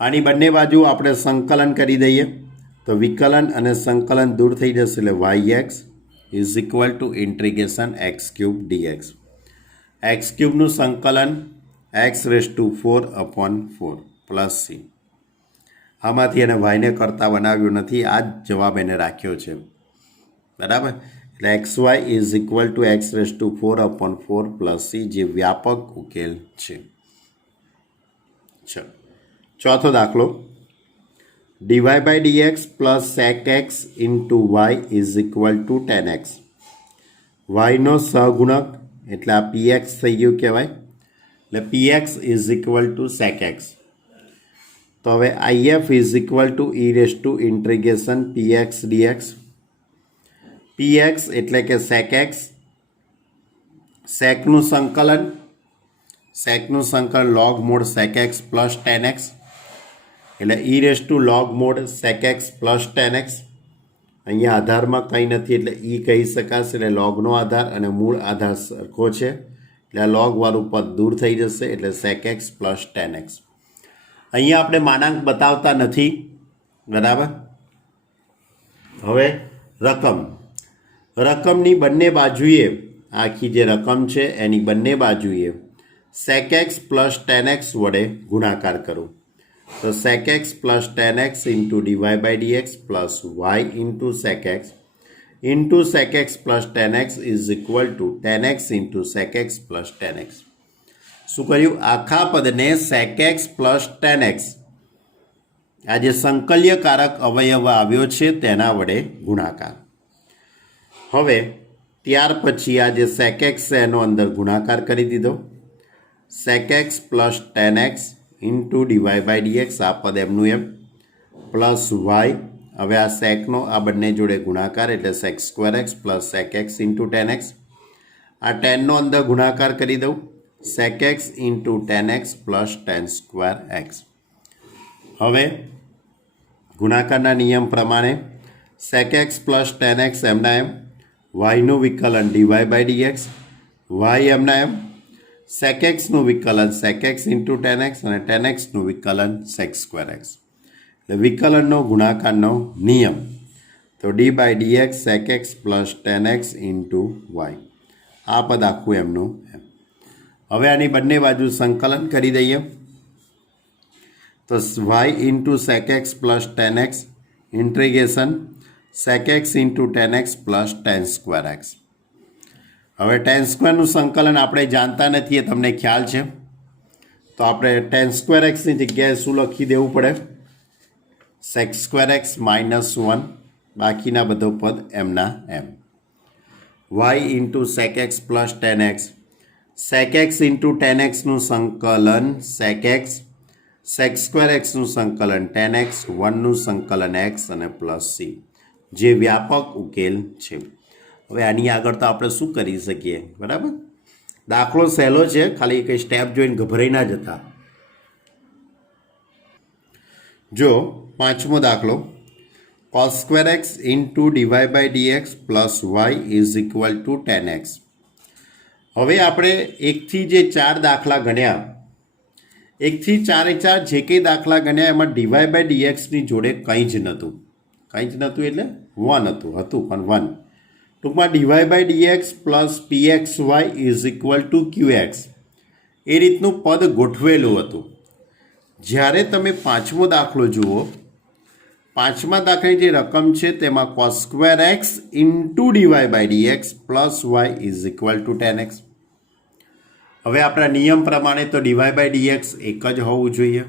આની બંને બાજુ આપણે સંકલન કરી દઈએ તો વિકલન અને સંકલન દૂર થઈ જશે એટલે yx = x³ dx. x³ નું સંકલન x⁴/4 પ્લસ c. આમાંથી એને yને કરતા બનાવ્યો નથી, આ જ જવાબ એને રાખ્યો છે. બરાબર? એટલે xy = x⁴/4 પ્લસ c, જે વ્યાપક ઉકેલ છે. ચલો, ચોથો દાખલો. dy/dx + sec x × y = tan x. yનો સહગુણક એટલે આ px થઈ ગયું કહેવાય. એટલે px = sec x. તો હવે if e∫px dx. px એટલે કે sec x. secનું સંકલન log mod sec x + tan x. એટલે e⁻log mod sec x + tan x. અહીંયા આધારમાં કંઈ નથી એટલે e કહી શકાશે. એટલે લોગનો આધાર અને મૂળ આધાર સરખો છે એટલે આ લોગવાળું પદ દૂર થઈ જશે એટલે sec x + tan x. અહીંયા આપણે માનાંક બતાવતા નથી. બરાબર? હવે રકમની બંને બાજુએ, આખી જે રકમ છે એની બંને બાજુએ sec x + tan x વડે ગુણાકાર કરું તો sec x + tan x × dy/dx + y × sec x × sec x + tan x = tan x × sec x + tan x. શું કર્યું? આખા પદને sec x + tan x, આ જે સંકલ્યકારક અવયવ આવ્યો છે તેના વડે ગુણાકાર. હવે ત્યાર પછી આ જે sec x છે એનો અંદર ગુણાકાર કરી દીધો. sec x + tan x × dy/dx, આ પદ એમનું એમ, પ્લસ y. હવે આ સેકનો આ બંને જોડે ગુણાકાર એટલે sec²x + sec x × tan x. આ ટેનનો અંદર ગુણાકાર કરી દઉં, sec x × tan x + tan²x. હવે ગુણાકારના નિયમ પ્રમાણે sec x + tan x એમના એમ, yનું વિકલન dy/dx, y એમના એમ, sec x નું વિકલન sec x × tan x અને tan x નું વિકલન sec²x. એટલે વિકલનનો ગુણાકારનો નિયમ તો d/dx sec x + tan x × y. આ પદ આખું એમનું એમ. હવે આની બંને બાજુ સંકલન કરી દઈએ તો y × sec x + tan x / sec x × tan x + tan²x. હવે tan² નું સંકલન આપણે જાણતા નથી, એ તમને ખ્યાલ છે. તો આપણે tan²x ની જગ્યાએ શું લખી દેવું પડે? sec²x - 1, બાકીના બધો પદ એમના એમ. y × sec x + tan x, sec x into tan એક્સનું સંકલન સેક એક્સ, સેક સ્ક્વેર એક્સનું સંકલન ટેન એક્સ, વનનું સંકલન એક્સ અને પ્લસ સી, જે વ્યાપક ઉકેલ છે. હવે આની આગળ તો આપણે શું કરી શકીએ, બરાબર? દાખલો સહેલો છે, ખાલી કંઈ સ્ટેપ જોઈને ગભરાઈ ના જતા. જો પાંચમો દાખલો, cos square x into dy by dx plus y is equal to tan x. હવે આપણે એકથી જે ચાર દાખલા ગણ્યા, એકથી ચારે ચાર જે કંઈ દાખલા ગણ્યા એમાં ડીવાય બાય ડીએક્સની જોડે કંઈ જ નહોતું. કંઈ જ નહોતું એટલે વન હતું પણ વન. ટૂંકમાં dy by dx plus PX y is equal to q x એ રીતનું પદ ગોઠવેલું હતું. જ્યારે તમે પાંચમો દાખલો જુઓ, પાંચમા દાખલાની જે રકમ છે તેમાં cos square x into dy by dx plus y is equal to tan x. હવે આપણા નિયમ પ્રમાણે તો ડીવાય બાય ડીએક્સ એક જ હોવું જોઈએ.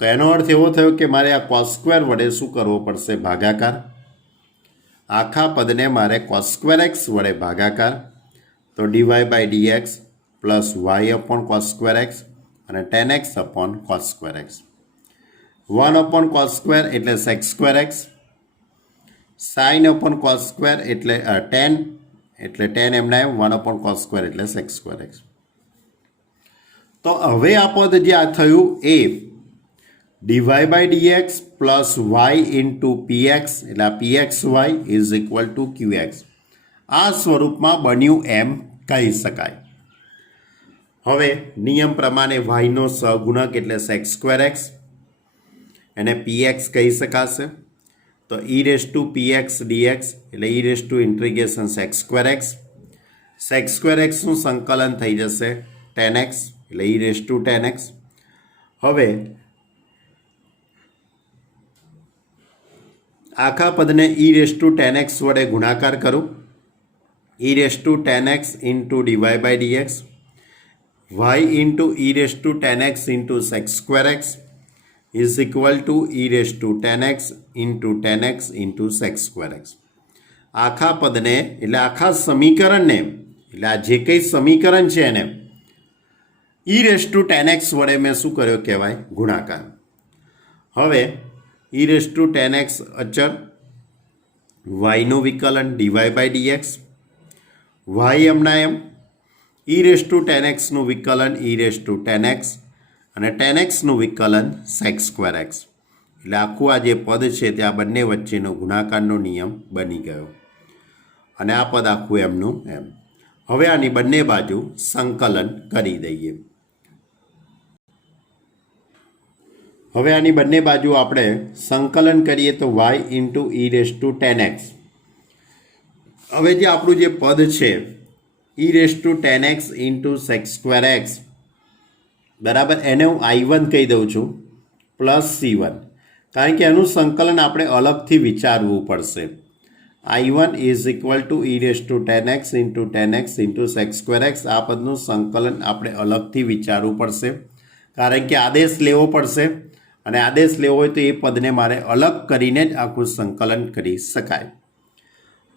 તો એનો અર્થ એવો થયો કે મારે આ કોસ સ્ક્વેર વડે શું કરવો પડશે? ભાગાકાર. આખા પદને મારે કોસ સ્ક્વેર એક્સ વડે ભાગાકાર. તો dy by dx plus y upon cos square x અને tan x upon cos square x. 1 upon cos square એટલે sec square x, sin upon cos square એટલે 10 એટલે 10 એમના એમ, 1 upon cos સ્ક્વેર એટલે sec સ્ક્વેર એક્સ. તો હવે આ પદ જે આ થયું એ dy by dx plus y into px એટલે આ px y is equal to q x આ સ્વરૂપમાં બન્યું એમ કહી શકાય. હવે નિયમ પ્રમાણે વાયનો સહગુણક એટલે sec સ્ક્વેર એક્સ એને પીએક્સ કહી શકાશે. તો e race to px dx એટલે e race to integration sec square x. Sec square એક્સનું સંકલન થઈ જશે ટેન એક્સ એટલે e race to tan x. હવે આખા પદને e race to tan x વડે ગુણાકાર કરું. E race to tan x into dy by dx y into e race to tan x into sec square x is equal to e raised to 10x into 10x into sec square x. આખા પદને એટલે આખા સમીકરણને એટલે આ જે કંઈ સમીકરણ છે એને e raised to 10x વડે મેં શું કર્યો કહેવાય? ગુણાકાર. હવે e raised to 10x અચળ, yનું વિકલન dy by dx, y એમના એમ, e raised to 10x નું વિકલન e raised to 10x અને ટેન એક્સનું વિકલન સેક સ્ક્વેર એક્સ. એટલે આખું આ જે પદ છે તે આ બંને વચ્ચેનો ગુણાકારનો નિયમ બની ગયો અને આ પદ આખું એમનું એમ. હવે આની બંને બાજુ સંકલન કરી દઈએ. હવે આની બંને બાજુ આપણે સંકલન કરીએ તો y into e race to tan x. હવે જે આપણું જે પદ છે e race to tan x into sec square x, બરાબર, એને હું I1 કહી દઉં છું પ્લસ C1, કારણ કે એનું સંકલન આપણે અલગથી વિચારવું પડશે. I1 is equal to e race to tan x into sec square x. આ પદનું સંકલન આપણે અલગથી વિચારવું પડશે કારણ કે આદેશ લેવો પડશે અને આદેશ લેવો હોય તો એ પદને મારે અલગ કરીને જ આખું સંકલન કરી શકાય.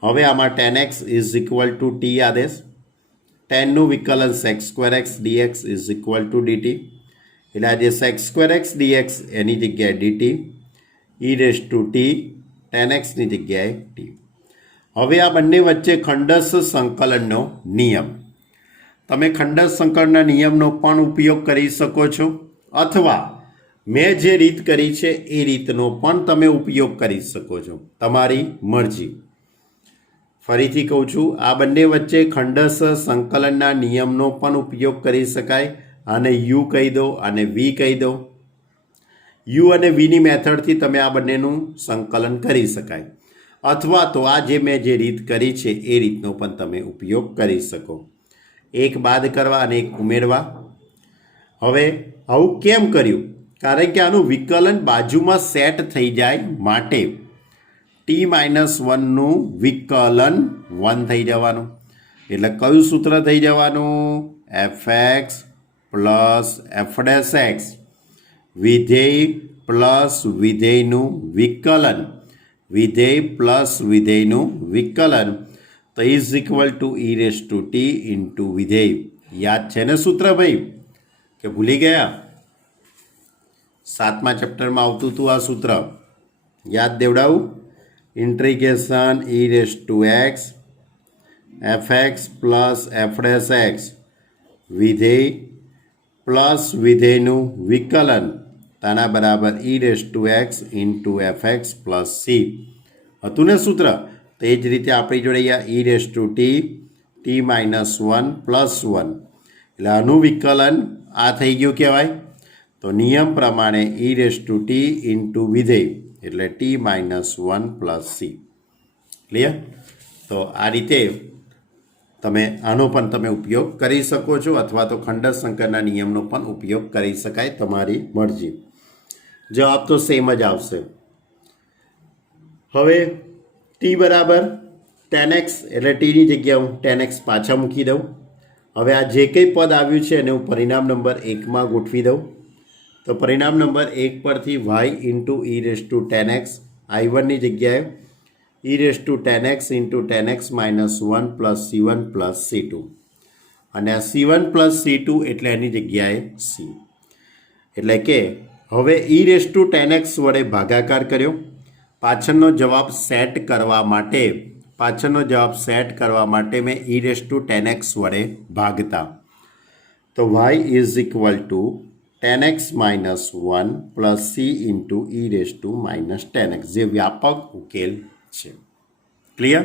હવે આમાં tan x is equal to t આદેશ, ટેનનું વિકલન sec square x dx is equal to dt એટલે આ જે સેક સ્ક્વેર એક્સ ડીએક્સ એની જગ્યાએ dt, e race to t tan એક્સની જગ્યાએ ટી. હવે આ બંને વચ્ચે ખંડસ સંકલનનો નિયમ, તમે ખંડસ સંકલનના નિયમનો પણ ઉપયોગ કરી શકો છો અથવા મેં જે રીત કરી છે એ રીતનો પણ તમે ઉપયોગ કરી શકો છો, તમારી મરજી. ફરીથી કહું છું, આ બંને વચ્ચે ખંડસ સંકલનના નિયમનો પણ ઉપયોગ કરી શકાય. આને યુ કહી દો, આને વી કહી દો. યુ અને વીની મેથડથી તમે આ બંનેનું સંકલન કરી શકાય અથવા તો આ જે મેં જે રીત કરી છે એ રીતનો પણ તમે ઉપયોગ કરી શકો. એક બાદ કરવા અને એક ઉમેરવા. હવે આવું કેમ કર્યું? કારણ કે આનું વિકલન બાજુમાં સેટ થઈ જાય માટે ટી માઇનસ વનનું વિકલન 1 થઈ જવાનું. એટલે કયું સૂત્ર થઈ જવાનું? F x plus f dash x વિધેય પ્લસ વિધેયનું વિકલન, વિધેય પ્લસ વિધેયનું વિકલન તો is equal to e race to T into વિધેય. યાદ છે ને સૂત્ર ભાઈ કે ભૂલી ગયા? 7મા ચેપ્ટરમાં આવતું હતું આ સૂત્ર, યાદ દેવડાવું. Integration e race to x fx plus f dash x વિધેય પ્લસ વિધેયનું વિકલન તાના બરાબર e race to x into fx plus c હતું ને સૂત્ર. તો એ જ રીતે આપણી જોડે અહીંયા e raise to T T minus 1 plus 1 એટલે આનું વિકલન આ થઈ ગયું કહેવાય. તો નિયમ પ્રમાણે ઈ રેસ ટુ ટી ઇન્ટુ વિધેય એટલે T minus 1 plus C. Clear? તો આ રીતે તમે આનો પણ તમે ઉપયોગ કરી શકો છો, અથવા તો ખંડર સંકરના નિયમનો પણ ઉપયોગ કરી શકાય, તમારી મરજી. જવાબ તો સેમ જ આવશે. હવે ટી બરાબર 10x એટલે ટીની જગ્યાએ હું 10x પાછા મૂકી દઉં. હવે આ જે કંઈ પદ આવ્યું છે એને હું પરિણામ નંબર 1માં ગોઠવી દઉં. તો પરિણામ નંબર 1 પરથી y into e raise to 10x i1ની જગ્યાએ e raise to 10x into 10x minus 1 plus c1 plus c2 અને આ c1 પ્લસ c2 એટલે એની જગ્યાએ c. એટલે કે હવે ઈ રેસ ટુ 10x વડે ભાગાકાર કર્યો. પાછળનો જવાબ સેટ કરવા માટે મેં ઈ રેસ ટુ 10x વડે ભાગતા. તો y is equal two 10x minus 1 plus C into e raise to minus 10x જે વ્યાપક ઉકેલ છે. ક્લિયર?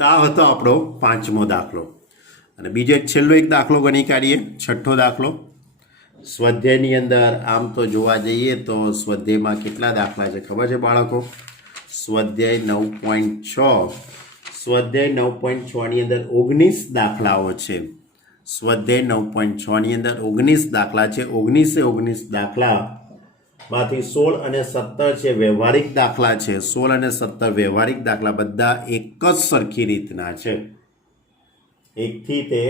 તો આ હતો આપણો 5મો દાખલો. અને બીજો છેલ્લો એક દાખલો ગણી કાઢીએ, 6થો દાખલો. સ્વાધ્યાયની અંદર આમ તો જોવા જઈએ તો સ્વાધ્યાયમાં કેટલા દાખલા છે ખબર છે બાળકો? સ્વાધ્યાય 9.6 ની અંદર 19 દાખલાઓ છે. સ્વાધ્યાય 9.6ની અંદર 19 દાખલા છે. 19 દાખલામાંથી 16 અને 17 છે વ્યવહારિક દાખલા છે. 16 અને 17 વ્યવહારિક દાખલા બધા એક જ સરખી રીતના છે. 1 થી તે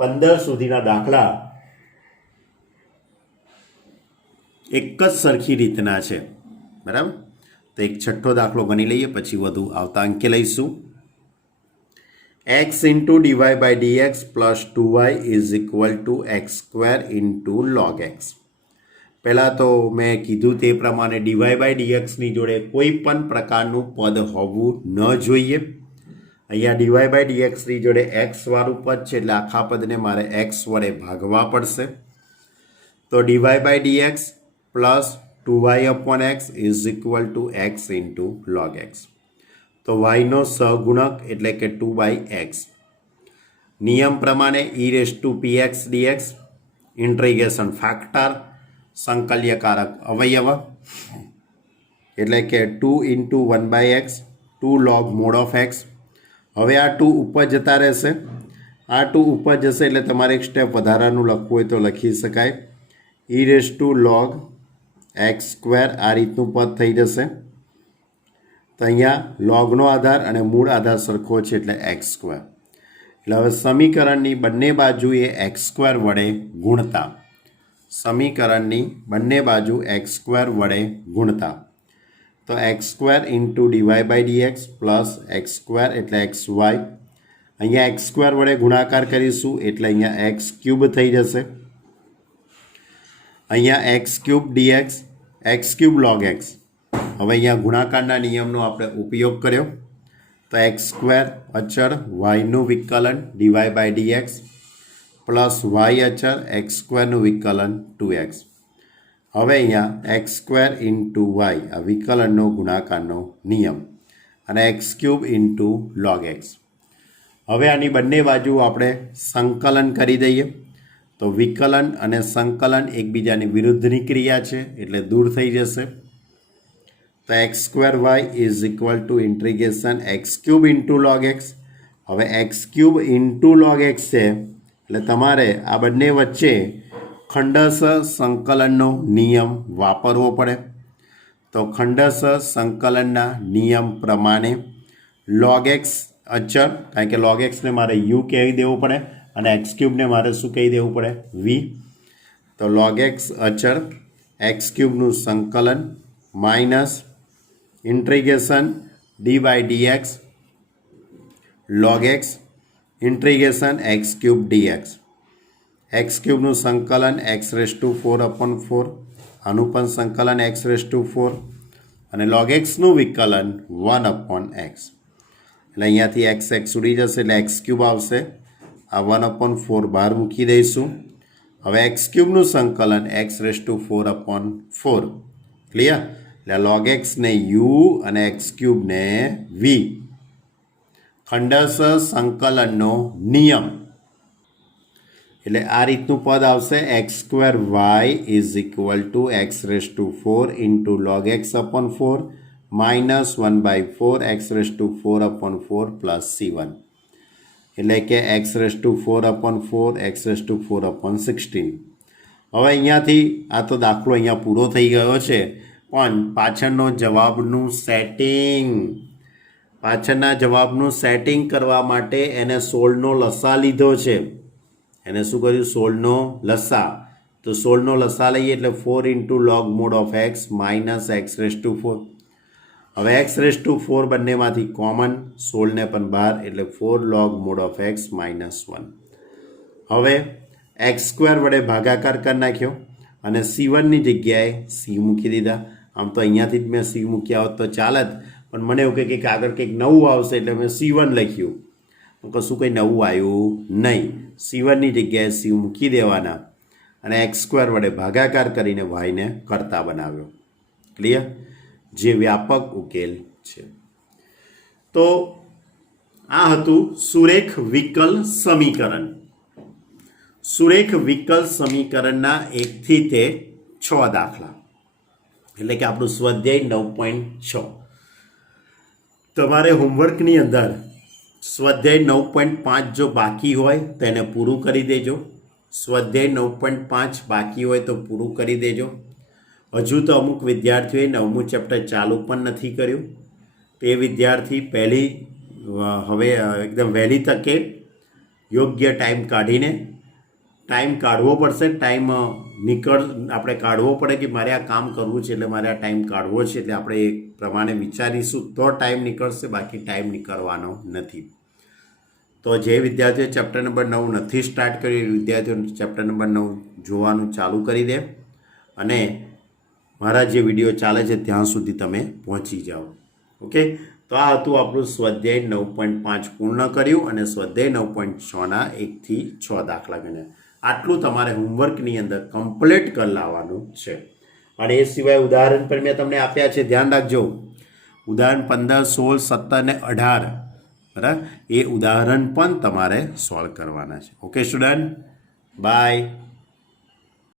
15 સુધીના દાખલા એક જ સરખી રીતના છે. બરાબર? તો એક 6થો દાખલો ગણી લઈએ, પછી વધુ આવતા અંકે લઈશું. x into dy by dx plus 2y is equal to x square into log x. પહેલાં તો મેં કીધું તે પ્રમાણે ડીવાય બાય ડીએક્સની જોડે કોઈ પણ પ્રકારનું પદ હોવું ન જોઈએ. અહીંયા ડીવાય બાય ડીએક્સની જોડે એક્સવાળું પદ છે એટલે આખા પદને મારે એક્સ વડે ભાગવા પડશે. તો dy by dx plus 2y upon x is equal to x into log x. તો વાયનો સહગુણક એટલે કે 2/x. નિયમ પ્રમાણે ઈ રેસ ટુ px dx ઇન્ટ્રીગેશન ફેક્ટર સંકલ્યકારક અવયવ એટલે કે 2 into 1/x 2 log mod of x. હવે આ 2 ઉપર જતા રહેશે. આ 2 ઉપર જશે એટલે તમારે એક સ્ટેપ વધારાનું લખવું હોય તો લખી શકાય. E raise to log x square આ રીતનું પદ થઈ જશે. તો અહીંયા લોગનો આધાર અને મૂળ આધાર સરખો છે એટલે એક્સ સ્ક્વેર. એટલે હવે સમીકરણની બંને બાજુએ એક્સ સ્ક્વેર વડે ગુણતા. તો x square into dy by dx plus x square એટલે એક્સ વાય. અહીંયા એક્સ સ્ક્વેર વડે ગુણાકાર કરીશું એટલે અહીંયા એક્સ ક્યુબ થઈ જશે. અહીંયા x cube dx x cube log x. હવે અહીંયા ગુણાકારના નિયમનો આપણે ઉપયોગ કર્યો. તો એક્સ સ્ક્વેર અચળ વાયનું વિકલન dy by dx plus y અચળ એક્સ સ્ક્વેરનું વિકલન 2x. હવે અહીંયા એક્સ સ્ક્વેર ઇન્ટુ વાય આ વિકલનનો ગુણાકારનો નિયમ અને x cube into log x. હવે આની બંને બાજુ આપણે સંકલન કરી દઈએ. તો વિકલન અને સંકલન એકબીજાની વિરુદ્ધની ક્રિયા છે એટલે દૂર થઈ જશે. તો x square y is equal to integration x cube into log x. હવે x cube into log x છે એટલે તમારે આ બંને વચ્ચે ખંડશ સંકલનનો નિયમ વાપરવો પડે. તો ખંડશ સંકલનના નિયમ પ્રમાણે લોગ એક્સ અચળ, કારણ કે લોગ એક્સને મારે યુ કહી દેવું પડે અને એક્સ ક્યુબને મારે શું કહી દેવું પડે? વી. તો લોગ એક્સ અચળ એક્સ ક્યુબનું સંકલન minus integration d by dx log x integration x cube dx x ક્યુબનું સંકલન x રેસ ટુ 4/4 આનું પણ સંકલન x રેસ ટુ 4 અને log xનું વિકલન 1/x એટલે અહીંયાથી x ઉડી જશે એટલે x ક્યુબ આવશે આ 1/4 બહાર મૂકી દઈશું હવે x ક્યુબનું સંકલન x રેસ ટુ 4/4 ક્લિયર એટલે log x ને u અને x ક્યુબને v ખંડશ સંકલનનો નિયમ એટલે આ રીતનું પદ આવશે x² is equal two x raise to 4 into log x/4 minus 1/4 x raise to 4/4 plus c1 એટલે કે x raise to 4/4 x raise to 4/16 હવે અહીંયાથી આ તો દાખલો અહીંયા પૂરો થઈ ગયો છે પણ પાછળનો જવાબનું પાછળના જવાબનું સેટિંગ કરવા માટે એને 16નો લસા લીધો છે એને શું કર્યું 16નો લસા તો 16નો લસા લઈએ એટલે 4 into log mod of x minus x raise to 4 હવે x રેસ ટુ 4 બંનેમાંથી કોમન 16ને પણ બહાર એટલે 4 log mod of x minus 1 હવે x² વડે ભાગાકાર કરી નાખ્યો અને c1ની જગ્યાએ c મૂકી દીધા આમ તો અહીંયાથી જ મેં c મૂક્યા હોત તો ચાલત પણ મને એવું કે આગળ કંઈક નવું આવશે એટલે મેં c1 લખ્યું કશું કંઈ નવું આવ્યું નહીં c1ની જગ્યાએ c મૂકી દેવાના અને x² વડે ભાગાકાર કરીને yને કરતા બનાવ્યો ક્લિયર જે વ્યાપક ઉકેલ છે તો આ હતું સુરેખ વિકલ સમીકરણ સુરેખ વિકલ સમીકરણના 1 થી તે 6 દાખલા એટલે કે આપણું સ્વાધ્યાય 9.6 તમારે હોમવર્કની અંદર સ્વાધ્યાય 9.5 જો બાકી હોય તો એને પૂરું કરી દેજો સ્વાધ્યાય 9.5 બાકી હોય તો પૂરું કરી દેજો હજુ તો અમુક વિદ્યાર્થીઓએ 9મું ચેપ્ટર ચાલુ પણ નથી કર્યું તે વિદ્યાર્થી હવે એકદમ વહેલી તકે યોગ્ય ટાઈમ કાઢીને ટાઈમ કાઢવો પડશે આપણે કાઢવો પડે કે મારે આ કામ કરવું છે એટલે મારે આ ટાઈમ કાઢવો છે એટલે આપણે એ પ્રમાણે વિચારીશું તો ટાઈમ નીકળશે બાકી ટાઈમ નીકળવાનો નથી તો જે વિદ્યાર્થીઓ ચેપ્ટર નંબર 9 નથી સ્ટાર્ટ કર્યું એ વિદ્યાર્થીઓ ચેપ્ટર નંબર 9 જોવાનું ચાલુ કરી દે અને મારા જે વિડીયો ચાલે છે ત્યાં સુધી તમે પહોંચી જાઓ ઓકે તો આ હતું આપણું સ્વાધ્યાય 9.5 પૂર્ણ કર્યું અને સ્વાધ્યાય 9.6ના 1 થી 6 દાખલા ગણ્યા આટલું તમારે હોમવર્કની અંદર કમ્પ્લીટ કરી લાવવાનું છે અને એ સિવાય ઉદાહરણ પણ મેં તમને આપ્યા છે ધ્યાન રાખજો ઉદાહરણ 15 16 17 ને 18 બરાબર એ ઉદાહરણ પણ તમારે સોલ્વ કરવાના છે ઓકે સ્ટુડન્ટ બાય